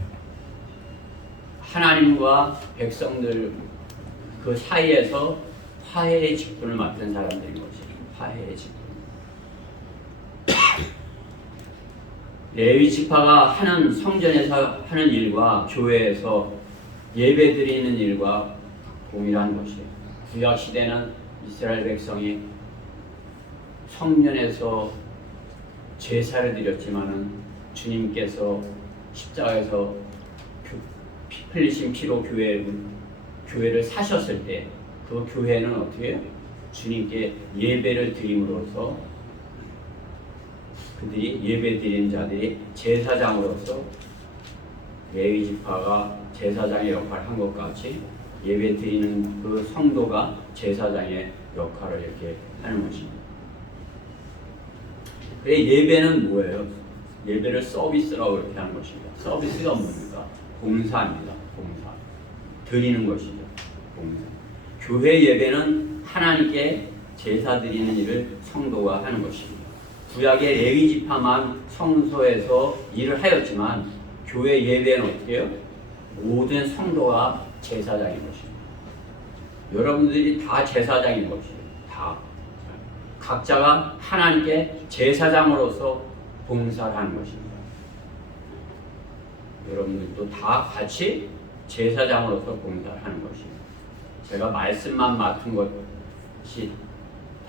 하나님과 백성들 그 사이에서 화해의 직분을 맡은 사람들인 거지. 화해의 직분. 레위 지파가 하는 성전에서 하는 일과 교회에서 예배 드리는 일과 동일한 것이에요. 구약 시대는 이스라엘 백성이 성전에서 제사를 드렸지만은 주님께서 십자가에서 피 흘리신 피로 교회를 사셨을 때 그 교회는 어떻게 해요? 주님께 예배를 드림으로써 그들이 예배 드린 자들이 제사장으로서 레위 지파가 제사장의 역할을 한 것 같이 예배 드리는 그 성도가 제사장의 역할을 이렇게 하는 것입니다. 그래 예배는 뭐예요? 예배를 서비스라고 이렇게 하는 것입니다. 서비스가 뭡니까? 봉사입니다. 봉사. 드리는 것이죠. 봉사. 교회 예배는 하나님께 제사 드리는 일을 성도가 하는 것입니다. 구약의 레위 지파만 성소에서 일을 하였지만 교회 예배는 어떻게 해요? 모든 성도가 제사장인 것입니다. 여러분들이 다 제사장인 것이에요. 다. 각자가 하나님께 제사장으로서 봉사를 하는 것입니다. 여러분들도 다 같이 제사장으로서 봉사를 하는 것입니다. 제가 말씀만 맡은 것이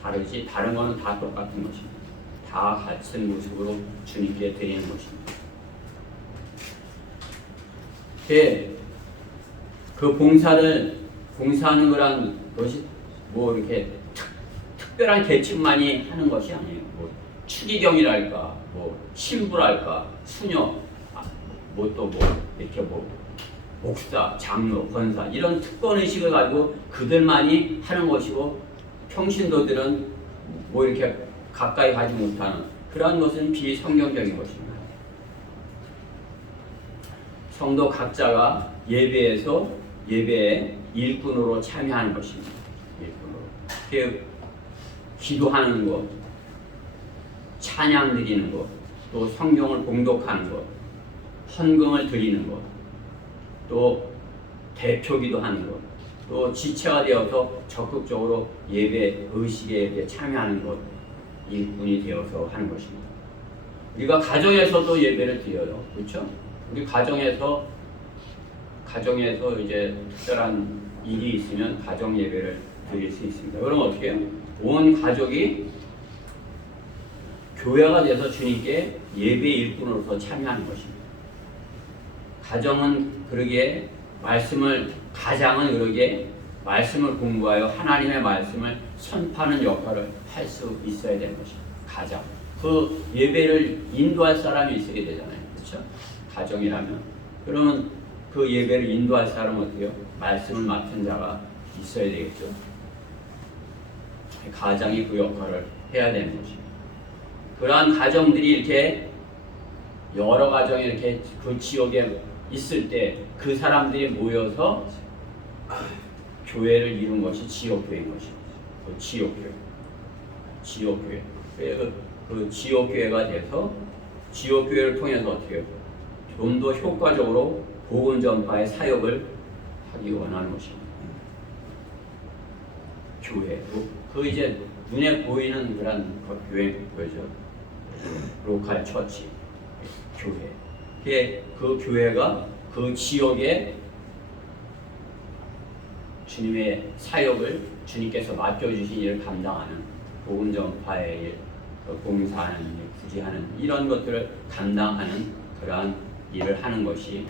다르지 다른 거는 다 똑같은 것입니다. 다 같은 모습으로 주님께 드리는 것입니다. 그 봉사하는 거란 것이 뭐 이렇게 특별한 계층만이 하는 것이 아니에요. 뭐 추기경이랄까, 뭐 신부랄까, 수녀, 뭐 또 뭐 이렇게 뭐 목사, 장로, 권사 이런 특권 의식을 가지고 그들만이 하는 것이고 평신도들은 뭐 이렇게 가까이 가지 못하는 그러한 것은 비성경적인 것입니다. 성도 각자가 예배에 일꾼으로 참여하는 것입니다. 일꾼으로. 기도하는 것, 찬양 드리는 것, 또 성경을 봉독하는 것, 헌금을 드리는 것, 또 대표기도 하는 것, 또 지체가 되어서 적극적으로 예배 의식에 참여하는 것, 일꾼이 되어서 하는 것입니다. 우리가 가정에서도 예배를 드려요, 그렇죠? 우리 가정에서 이제 특별한 일이 있으면 가정 예배를 드릴 수 있습니다. 그럼 어떻게 해요? 온 가족이 교회가 돼서 주님께 예배 일꾼으로서 참여하는 것입니다. 가정은 그러기에 가장은 그러기에 말씀을 공부하여 하나님의 말씀을 선포하는 역할을 할 수 있어야 되는 것입니다. 가장. 그 예배를 인도할 사람이 있어야 되잖아요. 그렇죠? 가정이라면. 그러면 그 예배를 인도할 사람은 어떻게 해요? 말씀을 맡은 자가 있어야 되겠죠. 가장이 그 역할을 해야 되는 것입니다. 그러한 가정들이 이렇게 여러 가정이 이렇게 그 지역에 있을 때 그 사람들이 모여서 교회를 이룬 것이 지역교회인 것입니다. 그 지역교회. 그 지역교회가 돼서 지역교회를 통해서 어떻게 해요? 좀 더 효과적으로 복음 전파의 사역을 하기 원하는 것입니다. 교회. 그 이제 눈에 보이는 그런 교회 뭐죠? 로컬 처치. 교회. 그 교회가 그 지역에 주님의 사역을 주님께서 맡겨주신 일을 감당하는 복음 전파의 일, 봉사하는 일, 구제하는 이런 것들을 감당하는 그러한 일을 하는 것이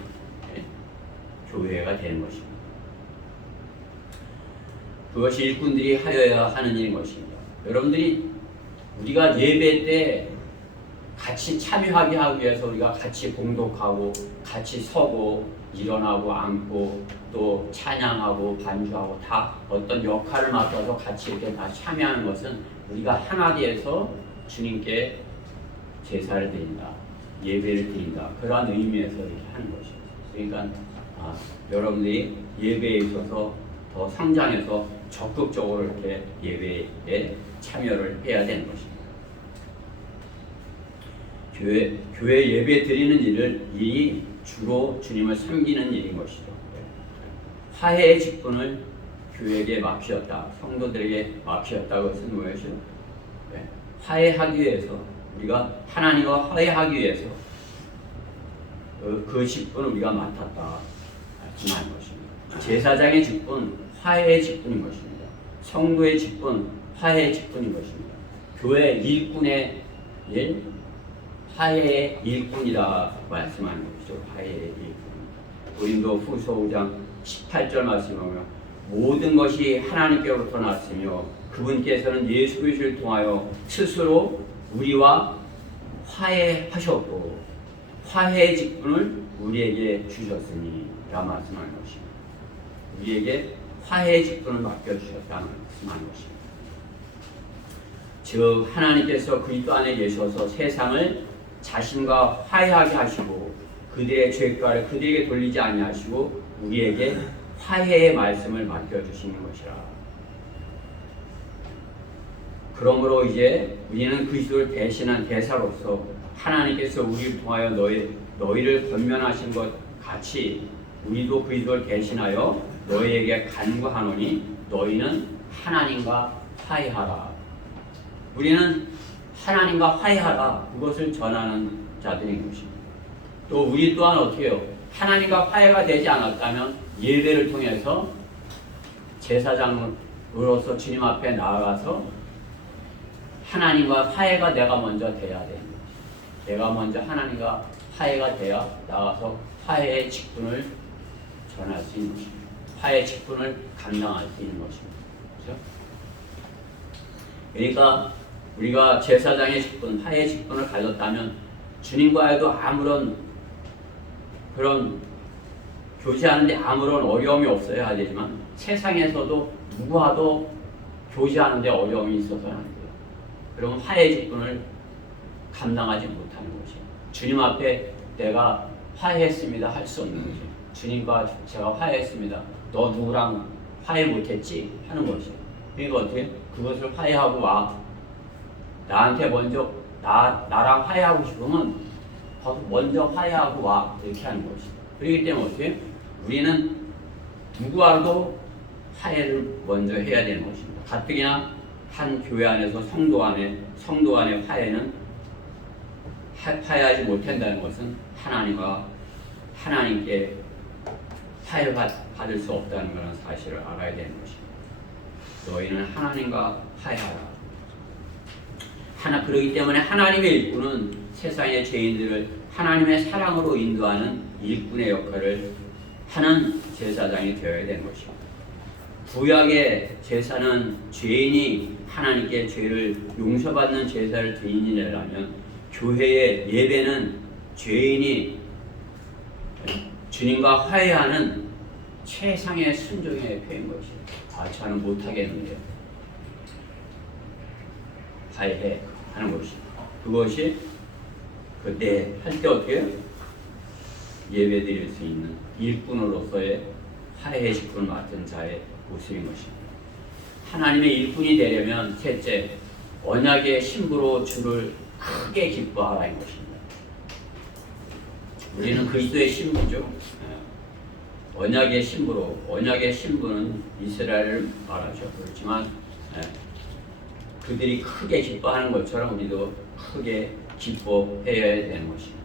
교회가 되는 것입니다. 그것이 일꾼들이 하여야 하는 일인 것입니다. 여러분들이 우리가 예배 때 같이 참여하게 하기 위해서 우리가 같이 봉독하고 같이 서고 일어나고 앉고 또 찬양하고 반주하고 다 어떤 역할을 맡아서 같이 이렇게 다 참여하는 것은 우리가 하나 되어서 주님께 제사를 드린다, 예배를 드린다 그러한 의미에서 이렇게 하는 것입니다. 그러니까 여러분들이 예배에 있어서 더 성장해서 적극적으로 이렇게 예배에 참여를 해야 되는 것입니다. 교회 예배 드리는 일이 주로 주님을 섬기는 일인 것이죠. 화해의 직분을 교회에게 맡겼다. 성도들에게 맡겼다. 그것은 무엇이죠? 화해하기 위해서, 우리가 하나님과 화해하기 위해서 그 직분을 우리가 맡았다 말씀하는 것입니다. 제사장의 직분, 화해의 직분인 것입니다. 성도의 직분, 화해의 직분인 것입니다. 교회 일꾼의 일, 화해의 일꾼이라 말씀하는 것이죠. 화해의 일꾼. 고린도 후서 5장 18절 말씀을 보면 모든 것이 하나님께로부터 났으며 그분께서는 예수 그리스도를 통하여 스스로 우리와 화해하셨고 화해의 직분을 우리에게 주셨으니 라 말씀하는 것입니다. 우리에게 화해의 직분을 맡겨주셨다는 말씀하는 것입니다. 즉 하나님께서 그리스도 안에 계셔서 세상을 자신과 화해하게 하시고 그들의 죄가를 그들에게 돌리지 아니하시고 우리에게 화해의 말씀을 맡겨주시는 것이라. 그러므로 이제 우리는 그리스도를 대신한 대사로서 하나님께서 우리를 통하여 너희를 권면하신 것 같이 우리도 그리스도를 대신하여 너희에게 간구하노니 너희는 하나님과 화해하라. 우리는 하나님과 화해하라. 그것을 전하는 자들인 것입니다. 또 우리 또한 어떻게 해요? 하나님과 화해가 되지 않았다면 예배를 통해서 제사장으로서 주님 앞에 나아가서 하나님과 화해가 내가 먼저 돼야 됩니다. 내가 먼저 하나님과 화해가 돼야 나가서 화해의 직분을 전할 수 있는 것입니다. 화해의 직분을 감당할 수 있는 것입니다. 그렇죠? 그러니까 우리가 제사장의 직분, 화해의 직분을 가졌다면 주님과에도 아무런 그런 교제하는데 아무런 어려움이 없어야 되지만 세상에서도 누구와도 교제하는데 어려움이 있어서는 안 돼요. 그러면 화해의 직분을 감당하지 못하는 것이에요. 주님 앞에 내가 화해했습니다 할 수 없는 거죠. 주님과 제가 화해했습니다. 너 누구랑 화해 못했지? 하는 것이에요. 그러니까 어떻게? 그것을 화해하고 와. 나한테 먼저 나랑 화해하고 싶으면 먼저 화해하고 와. 이렇게 하는 것이죠. 그렇기 때문에 어떻게? 우리는 누구와도 화해를 먼저 해야 되는 것입니다. 가뜩이나 한 교회 안에서 성도 간의 화해는 화해하지 못한다는 것은 하나님께 화해를 받을 수 없다는 그런 사실을 알아야 되는 것입니다. 너희는 하나님과 화해하라. 그렇기 때문에 하나님의 일꾼은 세상의 죄인들을 하나님의 사랑으로 인도하는 일꾼의 역할을 하는 제사장이 되어야 되는 것입니다. 구약의 제사는 죄인이 하나님께 죄를 용서받는 제사를 드리느냐라면 교회의 예배는 죄인이 주님과 화해하는 최상의 순종의 표인 것이에요. 저는 못하겠는데요. 화해해 하는 것이죠. 그것이 그때 할 때 어떻게 예배 드릴 수 있는 일꾼으로서의 화해의 직분을 맡은 자의 모습인 것입니다. 하나님의 일꾼이 되려면 셋째, 언약의 신부로 주를 크게 기뻐하라는 것입니다. 우리는 그리스도의 신부죠. 언약의 신부는 이스라엘을 말하죠. 그렇지만 그들이 크게 기뻐하는 것처럼 우리도 크게 기뻐해야 되는 것입니다.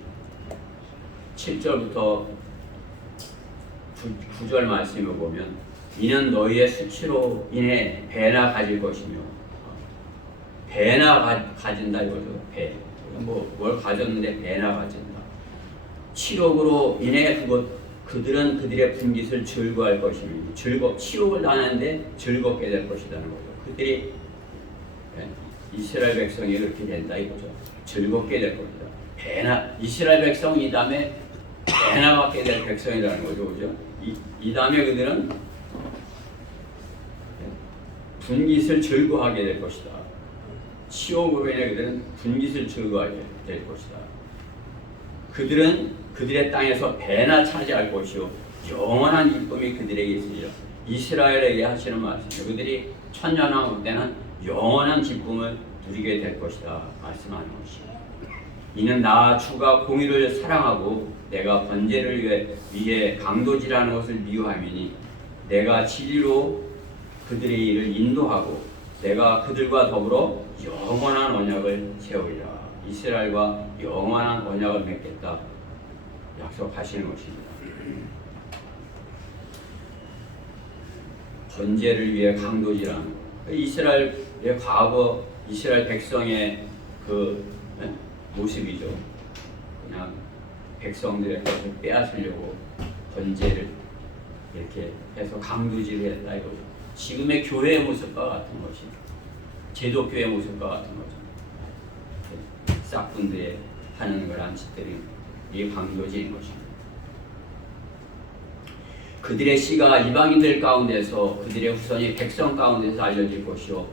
7절부터 9절 말씀을 보면 이는 너희의 수치로 인해 배나 가질 것이며 배나 가진다 이거죠. 배. 뭘 가졌는데 배나 가진다. 치욕으로 인해 그들은 그들의 분깃을 즐거워할 것이며 치욕을 당하는데 즐겁게 될 것이라는 거죠. 그들이 이스라엘 백성이 그렇게 된다 이거죠. 즐겁게 될 겁니다. 이스라엘 백성이 다음에 배나 받게 될 백성이라는 거죠. 그죠? 이 다음에 그들은 분깃을 즐거워하게 될 것이다. 치욕으로 인해 그들은 분깃을 즐거워하게 될 것이다. 그들은 그들의 땅에서 배나 차지할 것이요 영원한 기쁨이 그들에게 있으리라. 이스라엘에게 하시는 말씀이에요. 그들이 천년왕국 때는 영원한 기쁨을 누리게 될 것이다 말씀하는 것이에요. 이는 나 주가 공의를 사랑하고 내가 번제를 위해 강도질하는 것을 미워함이니 내가 진리로 그들의 일을 인도하고 내가 그들과 더불어 영원한 언약을 세우리라. 이스라엘과 영원한 언약을 맺겠다 약속하시는 것입니다. 번제를 위해 강도질하는 것. 이스라엘의 과거 이스라엘 백성의 그 모습이죠. 그냥 백성들의 것을 빼앗으려고 번제를 이렇게 해서 강도질을 했다 이거죠. 지금의 교회의 모습과 같은 것입니다. 제도교의 모습과 같은 거죠. 싹분들에 하는 그런 짓들이 이 강도질인 것입니다. 그들의 씨가 이방인들 가운데서 그들의 후손이 백성 가운데서 알려질 것이요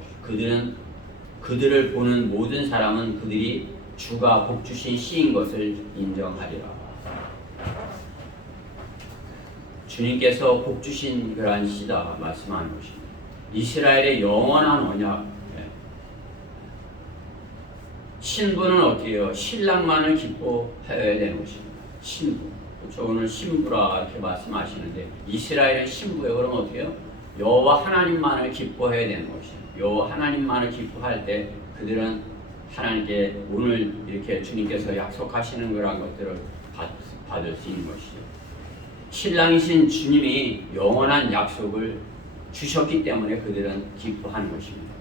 그들을 보는 모든 사람은 그들이 주가 복주신 씨인 것을 인정하리라. 주님께서 복주신 그러한 씨다 말씀하는 것입니다. 이스라엘의 영원한 언약. 신부는 어떻게 해요? 신랑만을 기뻐해야 되는 것입니다. 신부. 그렇죠? 오늘 신부라 이렇게 말씀하시는데 이스라엘의 신부예요. 그럼 어떻게 해요? 여호와 하나님만을 기뻐해야 되는 것이에요. 여호와 하나님만을 기뻐할 때 그들은 하나님께 오늘 이렇게 주님께서 약속하시는 그런 것들을 받을 수 있는 것이죠. 신랑이신 주님이 영원한 약속을 주셨기 때문에 그들은 기뻐하는 것입니다.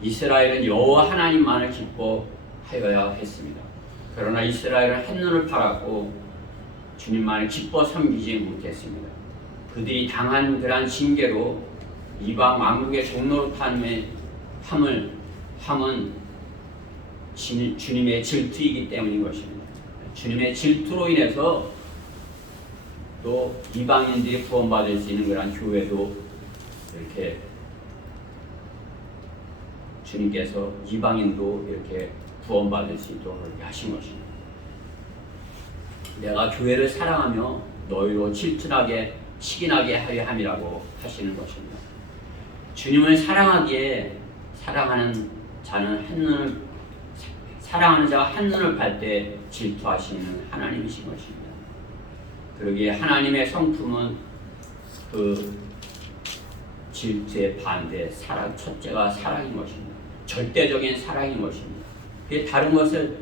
이스라엘은 여호와 하나님만을 기뻐하여야 했습니다. 그러나 이스라엘은 한눈을 팔았고 주님만을 기뻐 섬기지 못했습니다. 그들이 당한 그러한 징계로 이방 왕국의 종로로 함은 주님의 질투이기 때문인 것입니다. 주님의 질투로 인해서 또 이방인들이 구원받을 수 있는 그런 교회도 이렇게 주님께서 이방인도 이렇게 구원받을 수 있도록 하신 것입니다. 내가 교회를 사랑하며 너희로 질투나게 시기나게 하려 함이라고 하시는 것입니다. 주님을 사랑하기에 사랑하는 자가 한눈을 팔 때 질투하시는 하나님이신 것입니다. 그러기에 하나님의 성품은 그 질투의 반대, 첫째가 사랑인 것입니다. 절대적인 사랑인 것입니다. 그게 다른 것을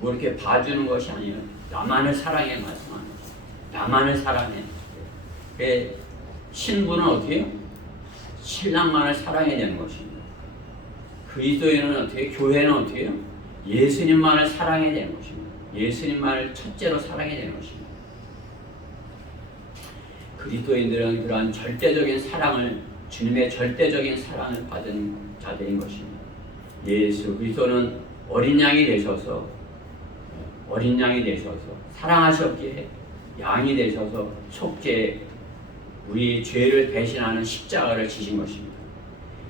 뭐 이렇게 봐주는 것이 아니라 나만을 사랑해 말씀하는 것입니다. 나만을 사랑해. 신부는 어떻게 해요? 신랑만을 사랑해야 되는 것입니다. 그리스도인은 어떻게 해요? 교회는 어떻게 해요? 예수님만을 사랑해야 되는 것입니다. 예수님만을 첫째로 사랑해야 되는 것입니다. 그리스도인들은 그러한 절대적인 사랑을 주님의 절대적인 사랑을 받은 자들인 것입니다. 예수 그리스도는 어린 양이 되셔서 사랑하셨기에 양이 되셔서 속죄 우리 죄를 대신하는 십자가를 지신 것입니다.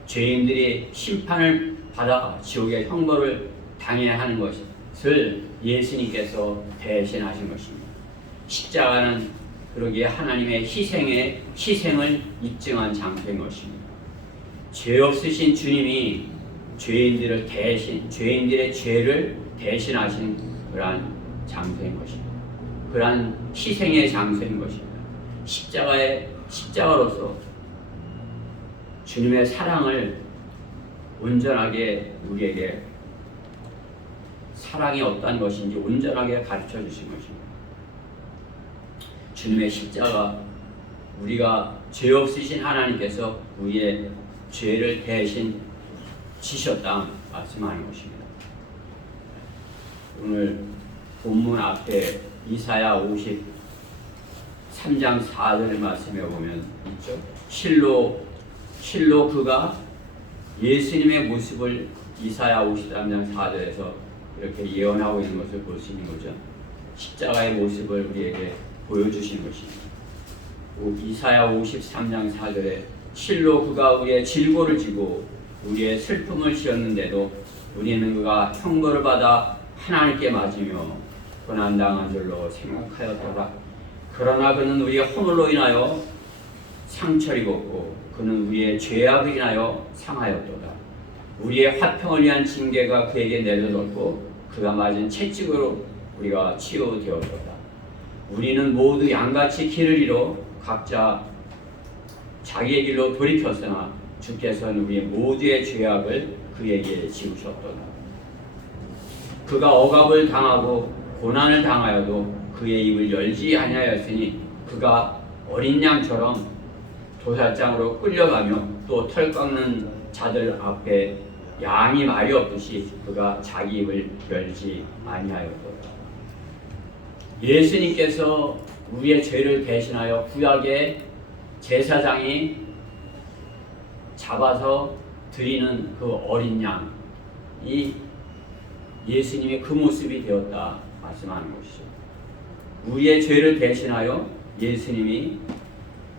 죄인들이 심판을 받아 지옥의 형벌을 당해야 하는 것을 예수님께서 대신하신 것입니다. 십자가는 그러기에 하나님의 희생을 입증한 장소인 것입니다. 죄 없으신 주님이 죄인들의 죄를 대신하신 그러한 장소인 것입니다. 그러한 희생의 장소인 것입니다. 십자가로서 주님의 사랑을 온전하게 우리에게 사랑이 어떠한 것인지 온전하게 가르쳐 주신 것입니다. 주님의 십자가 우리가 죄 없으신 하나님께서 우리의 죄를 대신 지셨다 말씀하는 것입니다. 오늘 본문 앞에 이사야 53장 4절의 말씀에 보면 있죠. 실로 그가 예수님의 모습을 이사야 53장 4절에서 이렇게 예언하고 있는 것을 볼 수 있는 거죠. 십자가의 모습을 우리에게 보여주시는 것입니다. 이사야 53장 4절에 실로 그가 우리의 질고를 지고 우리의 슬픔을 지었는데도 우리는 그가 형벌을 받아 하나님께 맞으며 고난당한 줄로 생각하였도다. 그러나 그는 우리의 허물로 인하여 상처를 입었고 그는 우리의 죄악을 인하여 상하였도다. 우리의 화평을 위한 징계가 그에게 내려졌고 그가 맞은 채찍으로 우리가 치유되었도다. 우리는 모두 양같이 길을 잃어 각자 자기의 길로 돌이켰으나 주께서는 우리 모두의 죄악을 그에게 지우셨도다. 그가 억압을 당하고 고난을 당하여도 그의 입을 열지 아니하였으니 그가 어린 양처럼 도살장으로 끌려가며 또 털 깎는 자들 앞에 양이 말이 없듯이 그가 자기 입을 열지 아니하였도다. 예수님께서 우리의 죄를 대신하여 구약의 제사장이 잡아서 드리는 그 어린 양이 예수님의 그 모습이 되었다 말씀하는 것이죠. 우리의 죄를 대신하여 예수님이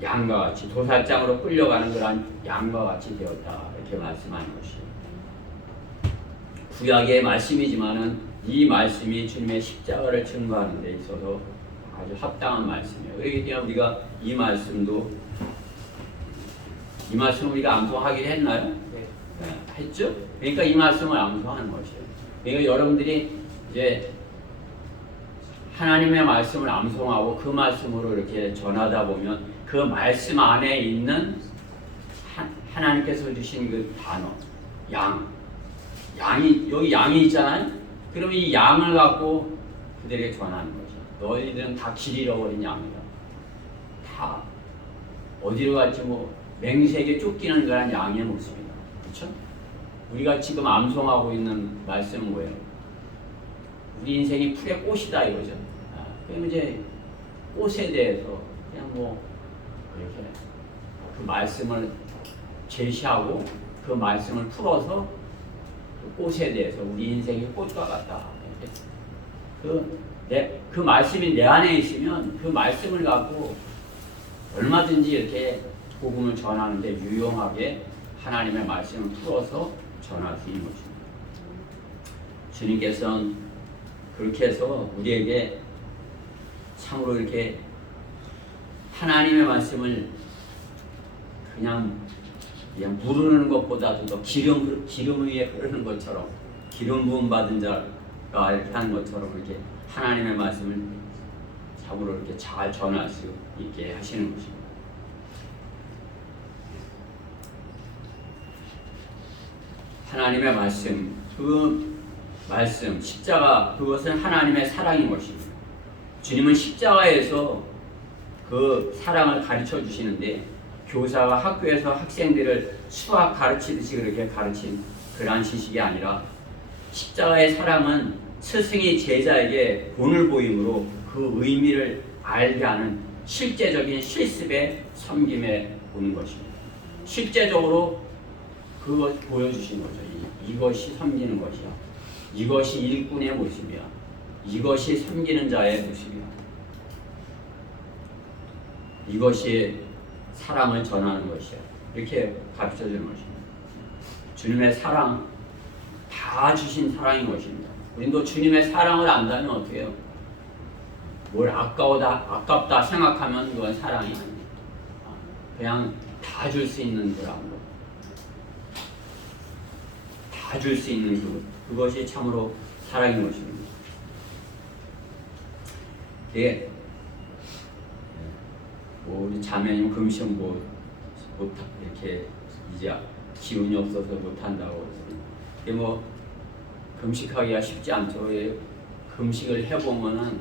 양과 같이 도살장으로 끌려가는 그러한 양과 같이 되었다 이렇게 말씀하는 것이죠. 구약의 말씀이지만은 이 말씀이 주님의 십자가를 증거하는 데 있어서 아주 합당한 말씀이에요. 그렇기 때문에 우리가 이 말씀을 우리가 암송하기로 했나요? 네, 했죠? 그러니까 이 말씀을 암송하는 것이에요. 그러니까 여러분들이 이제 하나님의 말씀을 암송하고 그 말씀으로 이렇게 전하다 보면 그 말씀 안에 있는 하나님께서 주신 그 단어, 양이 여기 양이 있잖아요. 그럼 이 양을 갖고 그들에게 전하는 거죠. 너희들은 다 길 잃어버린 양이다. 다 어디로 갈지 뭐 맹세에게 쫓기는 그런 양의 모습이다. 그렇죠? 우리가 지금 암송하고 있는 말씀은 뭐예요? 우리 인생이 풀의 꽃이다 이거죠. 그럼 이제 꽃에 대해서 그냥 뭐 이렇게 그 말씀을 제시하고 그 말씀을 풀어서 그 꽃에 대해서 우리 인생이 꽃과 같다. 그 말씀이 내 안에 있으면 그 말씀을 갖고 얼마든지 이렇게 복음을 전하는데 유용하게 하나님의 말씀을 풀어서 전할 수 있는 것입니다. 주님께서는 그렇게 해서 우리에게 참으로 이렇게 하나님의 말씀을 그냥 부르는 것보다도 더 기름 위에 흐르는 것처럼 기름 부음 받은 자가 이렇게 하는 것처럼 이렇게 하나님의 말씀을 참으로 이렇게 잘 전할 수 있게 하시는 것입니다. 하나님의 말씀, 그 말씀, 십자가, 그것은 하나님의 사랑인 것입니다. 주님은 십자가에서 그 사랑을 가르쳐 주시는데 교사가 학교에서 학생들을 수학 가르치듯이 그렇게 가르친 그러한 지식이 아니라 십자가의 사랑은 스승이 제자에게 본을 보임으로 그 의미를 알게 하는 실제적인 실습의 섬김에 오는 것입니다. 실제적으로 그것 보여주신 거죠. 이것이 섬기는 것이야. 이것이 일꾼의 모습이야. 이것이 섬기는 자의 모습이야. 이것이 사랑을 전하는 것이야. 이렇게 가르쳐주는 것입니다. 주님의 사랑, 다 주신 사랑인 것입니다. 우리도 주님의 사랑을 안다면 어떻게 해요? 뭘 아깝다 생각하면 그건 사랑이 아닙니다. 그냥 다 줄 수 있는 그런 거. 다 줄 수 있는 그것이 참으로 사랑인 것입니다. 예. 뭐 우리 자매님 금식 못 이렇게 이제 기운이 없어서 못 한다고 이게 뭐 금식하기가 쉽지 않죠. 금식을 해보면은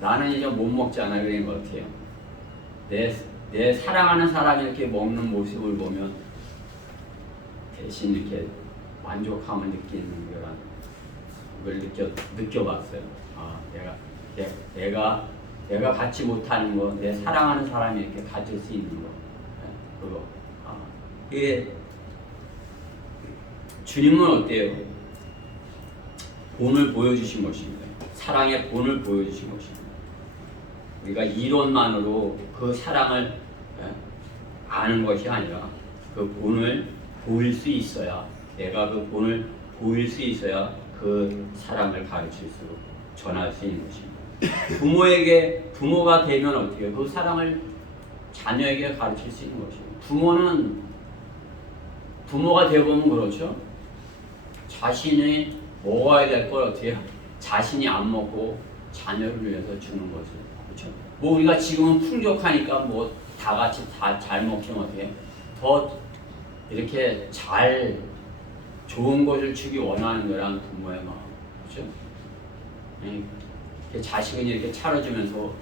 나는 이제 못 먹잖아요. 그러니까 어떻게 해요? 내 사랑하는 사람이 이렇게 먹는 모습을 보면 대신 이렇게 만족함을 느끼는 걸 느껴봤어요. 내가 갖지 못하는 거, 내 사랑하는 사람이 이렇게 가질 수 있는 거, 그거. 이게 주님은 어때요? 본을 보여주신 것입니다. 사랑의 본을 보여주신 것입니다. 우리가 이론만으로 그 사랑을 아는 것이 아니라 그 본을 보일 수 있어야, 내가 그 본을 보일 수 있어야 그 사랑을 가르칠 수, 전할 수 있는 것입니다. 부모가 되면 어떻게 해요? 그 사랑을 자녀에게 가르칠 수 있는 것입니다. 부모가 되어보면 그렇죠. 자신의 먹어야 될 걸 어떻게 자신이 안 먹고 자녀를 위해서 주는 거죠. 그렇죠? 뭐 우리가 지금은 풍족하니까 뭐 다 같이 다 잘 먹지만 어떻게 더 이렇게 잘 좋은 것을 주기 원하는 거란 부모의 마음. 그렇죠? 자식은 이렇게 차려주면서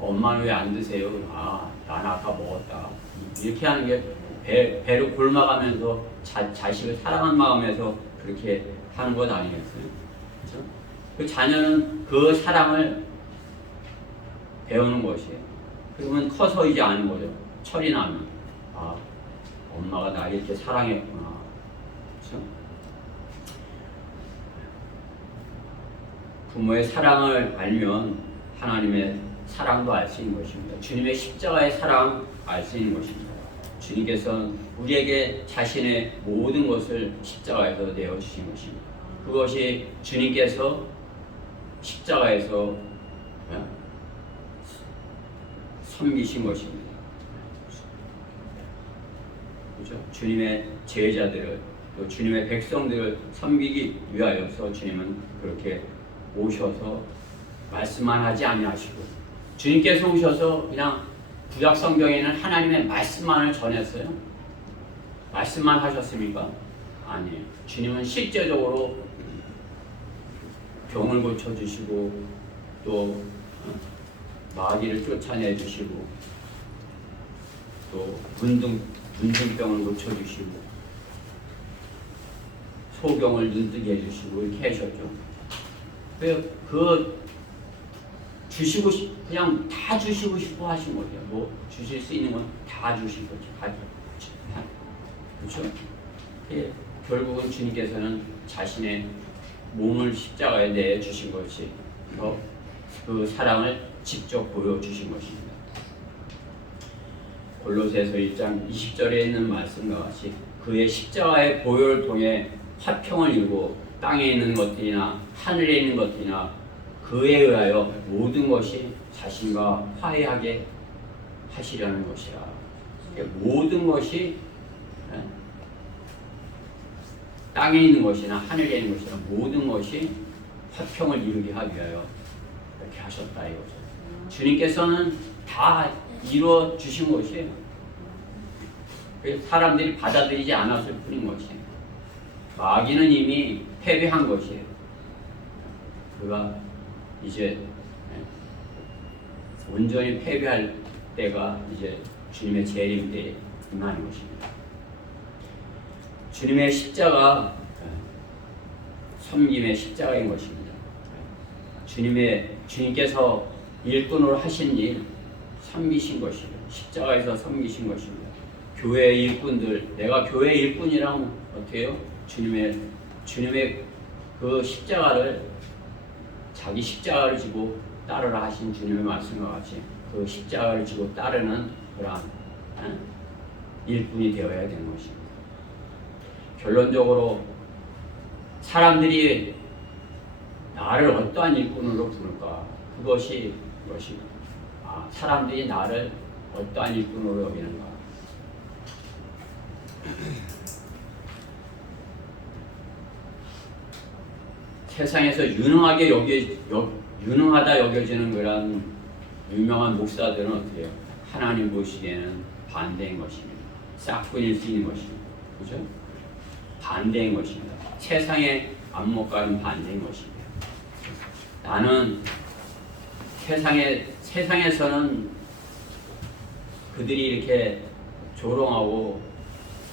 엄마는 왜 안 드세요? 아, 난 아까 먹었다. 이렇게 하는 게 배를 골마가면서 자식을 사랑한 마음에서 그렇게 하는 것 아니겠어요? 그렇죠? 그 자녀는 그 사랑을 배우는 것이에요. 그러면 커서 이제 아는 거죠. 철이 나면 아, 엄마가 나 이렇게 사랑했구나. 그렇죠? 부모의 사랑을 알면 하나님의 사랑도 알 수 있는 것입니다. 주님의 십자가의 사랑 알 수 있는 것입니다. 주님께서는 우리에게 자신의 모든 것을 십자가에서 내어주신 것입니다. 그것이 주님께서 십자가에서 섬기신 것입니다. 그렇죠? 주님의 제자들을 또 주님의 백성들을 섬기기 위하여서 주님은 그렇게 오셔서 말씀만 하지 아니하시고 주님께서 오셔서 그냥 구약 성경에는 하나님의 말씀만을 전했어요. 말씀만 하셨습니까? 아니에요. 주님은 실제적으로 병을 고쳐주시고 또 마귀를 쫓아내 주시고 또 문둥병을 고쳐주시고 소경을 눈뜨게 해주시고 이렇게 하셨죠. 그 주시고 그냥 다 주시고 싶어 하신 거죠. 뭐 주실 수 있는 건 다 주신 거죠. 그렇죠? 예, 결국은 주님께서는 자신의 몸을 십자가에 내 주신 것이 그 사랑을 직접 보여주신 것입니다. 골로새서 1장 20절에 있는 말씀과 같이 그의 십자가의 보혈을 통해 화평을 이루고 땅에 있는 것들이나 하늘에 있는 것들이나 그에 의하여 모든 것이 자신과 화해하게 하시려는 것이라. 모든 것이 땅에 있는 것이나 하늘에 있는 것이나 모든 것이 화평을 이루게 하기 위하여 이렇게 하셨다 이거죠. 주님께서는 다 이루어 주신 것이에요. 사람들이 받아들이지 않았을 뿐인 것이에요. 마귀는 이미 패배한 것이에요. 그가 이제 온전히 패배할 때가 이제 주님의 재림 때에 임하는 것입니다. 주님의 십자가 섬김의 십자가인 것입니다. 주님께서 일꾼으로 하신 일 섬기신 것이에요. 십자가에서 섬기신 것입니다. 교회의 일꾼들, 내가 교회의 일꾼이랑 어떻게 해요? 주님의 그 십자가를 자기 십자가를 지고 따르라 하신 주님의 말씀과 같이 그 십자가를 지고 따르는 그런 일꾼이 되어야 되는 것입니다. 결론적으로 사람들이 나를 어떠한 일꾼으로 부를까? 그것이 사람들이 나를 어떠한 일꾼으로 여기는가? 세상에서 유능하다 여겨지는 그런 유명한 목사들은 어떻게 해요? 하나님 보시기에는 반대인 것입니다. 싹뿐일 수 있는 것입니다. 그죠? 반대인 것입니다. 세상의 안목과는 반대인 것입니다. 나는 세상에서는 그들이 이렇게 조롱하고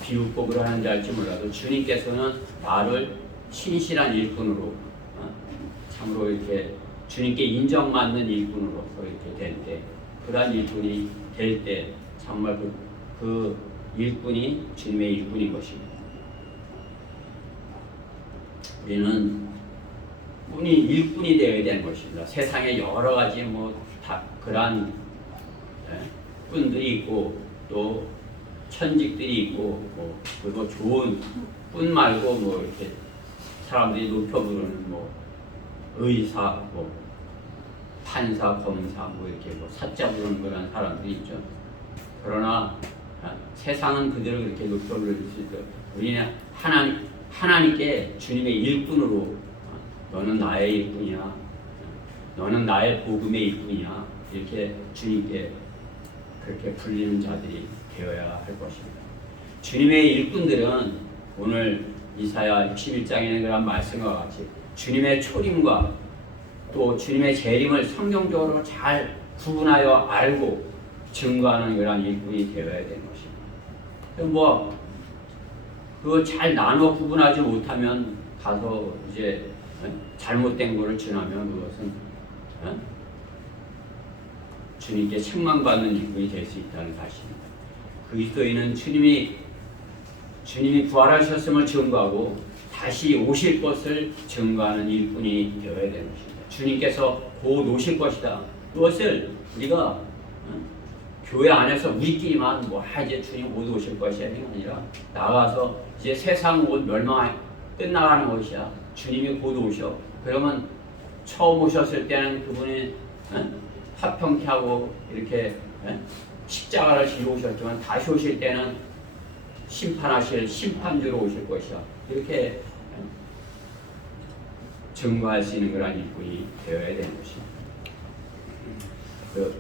비웃고 그러는지 알지 몰라도 주님께서는 나를 신실한 일꾼으로 참으로 이렇게 주님께 인정받는 일꾼으로서 이렇게 될 때, 그러한 일꾼이 될 때 정말 그 일꾼이 주님의 일꾼인 것입니다. 우리는 일꾼이 되어야 되는 것입니다. 세상에 여러 가지 그러한 꾼들이 있고 또 천직들이 있고 그리고 좋은 꾼 말고 이렇게 사람들이 높여 부르는 의사, 판사, 검사 이렇게 사자 부르는 그런 사람들이 있죠. 그러나 세상은 그들을 그렇게 높여 부를 수 있도록 우리는 하나님께 주님의 일꾼으로 너는 나의 일꾼이야, 너는 나의 복음의 일꾼이야, 이렇게 주님께 그렇게 불리는 자들이 되어야 할 것입니다. 주님의 일꾼들은 오늘 이사야 61장에는 그런 말씀과 같이 주님의 초림과 또 주님의 재림을 성경적으로 잘 구분하여 알고 증거하는 그런 일꾼이 되어야 되는 것입니다. 그거 잘 나눠 구분하지 못하면 가서 이제 잘못된 거를 전하면 그것은 주님께 책망받는 일꾼이 될 수 있다는 사실입니다. 그리스도인은 주님이 부활하셨음을 증거하고 다시 오실 것을 증거하는 일꾼이 되어야 되는 것입니다. 주님께서 곧 오실 것이다. 그것을 우리가 교회 안에서 우리끼리만 이제 주님 곧 오실 것이야 이게 아니라 나가서 이제 세상 곧 끝나가는 것이야. 주님이 곧 오셔. 그러면 처음 오셨을 때는 그분이 화평케 하고 이렇게 십자가를 지고 오셨지만 다시 오실 때는 심판하실 심판주로 오실 것이야. 이렇게 증거할 수 있는 그런 일꾼이 되어야 되는 것입니다.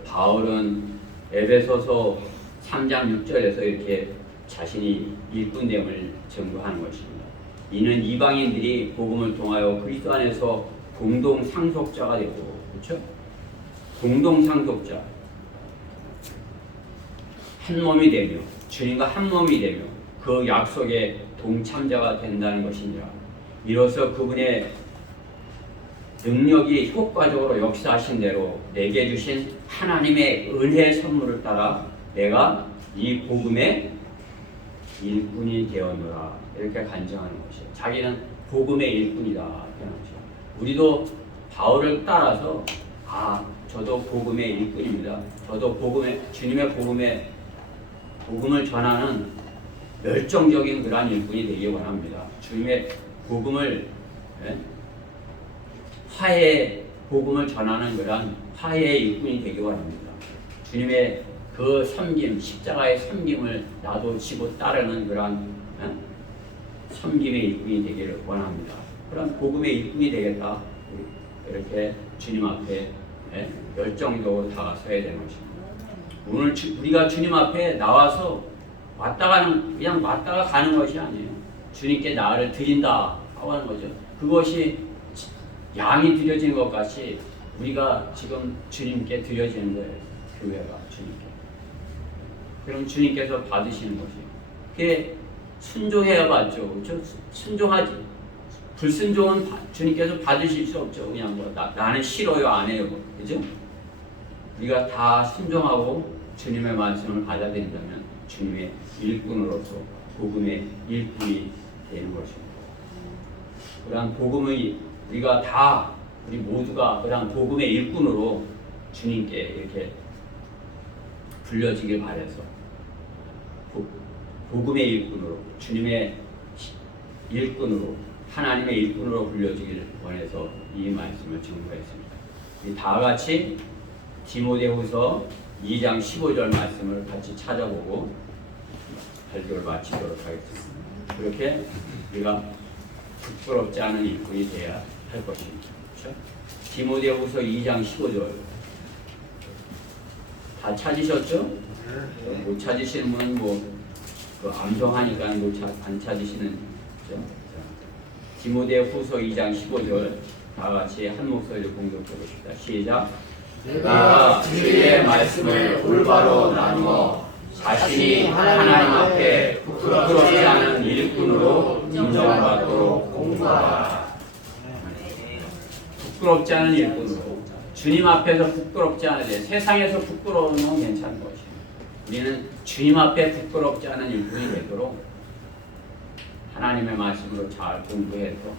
바울은 에베소서 3장 6절에서 이렇게 자신이 일꾼됨을 증거하는 것입니다. 이는 이방인들이 복음을 통하여 그리스도 안에서 공동 상속자가 되고, 그렇죠? 공동 상속자, 한 몸이 되며 주님과 한 몸이 되며 그 약속의 동참자가 된다는 것이니라. 이로써 그분의 능력이 효과적으로 역사하신 대로 내게 주신 하나님의 은혜의 선물을 따라 내가 이 복음의 일꾼이 되었노라. 이렇게 간증하는 것이에요. 자기는 복음의 일꾼이다. 우리도 바울을 따라서 저도 복음의 일꾼입니다. 저도 주님의 복음을 전하는 열정적인 그러한 일꾼이 되기 원합니다. 주님의 복음을 화해의 복음을 전하는 그러한 화해의 일꾼이 되기 원합니다. 주님의 그 섬김, 십자가의 섬김을 나도 지고 따르는 그러한 섬김의 일꾼이 되기를 원합니다. 그런 복음의 일꾼이 되겠다. 이렇게 주님 앞에 열정적으로 다가서야 되는 것입니다. 오늘 우리가 주님 앞에 나와서 그냥 왔다가 가는 것이 아니에요. 주님께 나를 드린다 하고 하는 거죠. 그것이 양이 드려지는 것 같이 우리가 지금 주님께 드려지는 거예요. 교회가 주님께. 그럼 주님께서 받으시는 것이에요. 그게 순종해야 받죠. 그렇죠? 순종하지. 불순종은 주님께서 받으실 수 없죠. 그냥 나는 싫어요, 안 해요. 그죠? 우리가 다 순종하고 주님의 말씀을 받아들인다면 주님의 일꾼으로서 복음의 일꾼이 되는 것입니다. 그러한 복음의 우리 모두가 그러한 복음의 일꾼으로 주님께 이렇게 불려지길 바라서 복음의 일꾼으로 주님의 일꾼으로 하나님의 일꾼으로 불려지길 원해서 이 말씀을 증거했습니다. 다 같이 디모데후서 2장 15절 말씀을 같이 찾아보고 설교를 마치도록 하겠습니다. 그렇게 우리가 부끄럽지 않은 일꾼이 되어야 할 것입니다. 그렇죠? 디모데후서 2장 15절 다 찾으셨죠? 못 찾으시는 분은 암송하니까 안 찾으시는 거죠? 디모데후서 2장 15절 다 같이 한 목소리로 공독해 봅시다. 시작. 내가 진리의 말씀을 올바로 나누어 자신이 하나님 앞에 부끄럽지 않은 일꾼으로 인정받도록 공부하라. 부끄럽지 않은 일꾼으로 주님 앞에서 부끄럽지 않으되 세상에서 부끄러운 건 괜찮은 것이에요. 우리는 주님 앞에 부끄럽지 않은 일꾼이 되도록 하나님의 말씀으로 잘 공부해서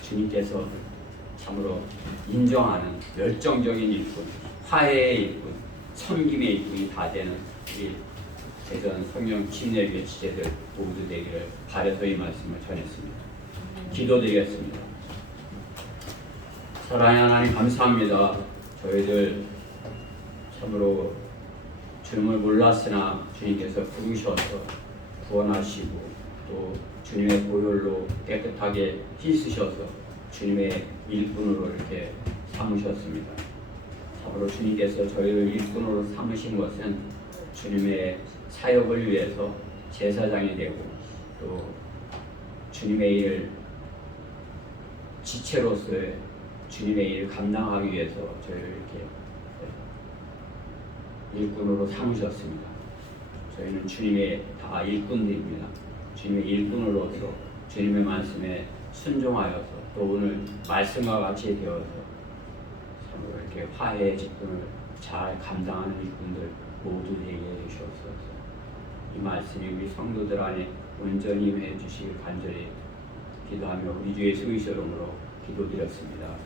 주님께서 참으로 인정하는 열정적인 일꾼, 화해의 일꾼, 섬김의 일꾼이 다 되는 우리 대전 성령 침례교회 지체들 모두 되기를 바라서 이 말씀을 전했습니다. 기도드리겠습니다. 사랑의 하나님 감사합니다. 저희들 참으로 주님을 몰랐으나 주님께서 부르셔서 구원하시고 또 주님의 보혈로 깨끗하게 씻으셔서 주님의 일꾼으로 이렇게 삼으셨습니다. 참으로 주님께서 저희를 일꾼으로 삼으신 것은 주님의 사역을 위해서 제사장이 되고 또 주님의 일을 지체로서의 주님의 일을 감당하기 위해서 저희를 이렇게 일꾼으로 삼으셨습니다. 저희는 주님의 다 일꾼들입니다. 주님의 일꾼으로서 주님의 말씀에 순종하여서 또 오늘 말씀과 같이 되어서 참으로 이렇게 화해의 직분을 잘 감당하는 일꾼들 모두 되게 해주시옵소서. 이 말씀이 우리 성도들 안에 온전히 임해 주시길 간절히 기도하며 우리 주 예수 그리스도 이름으로 기도드렸습니다.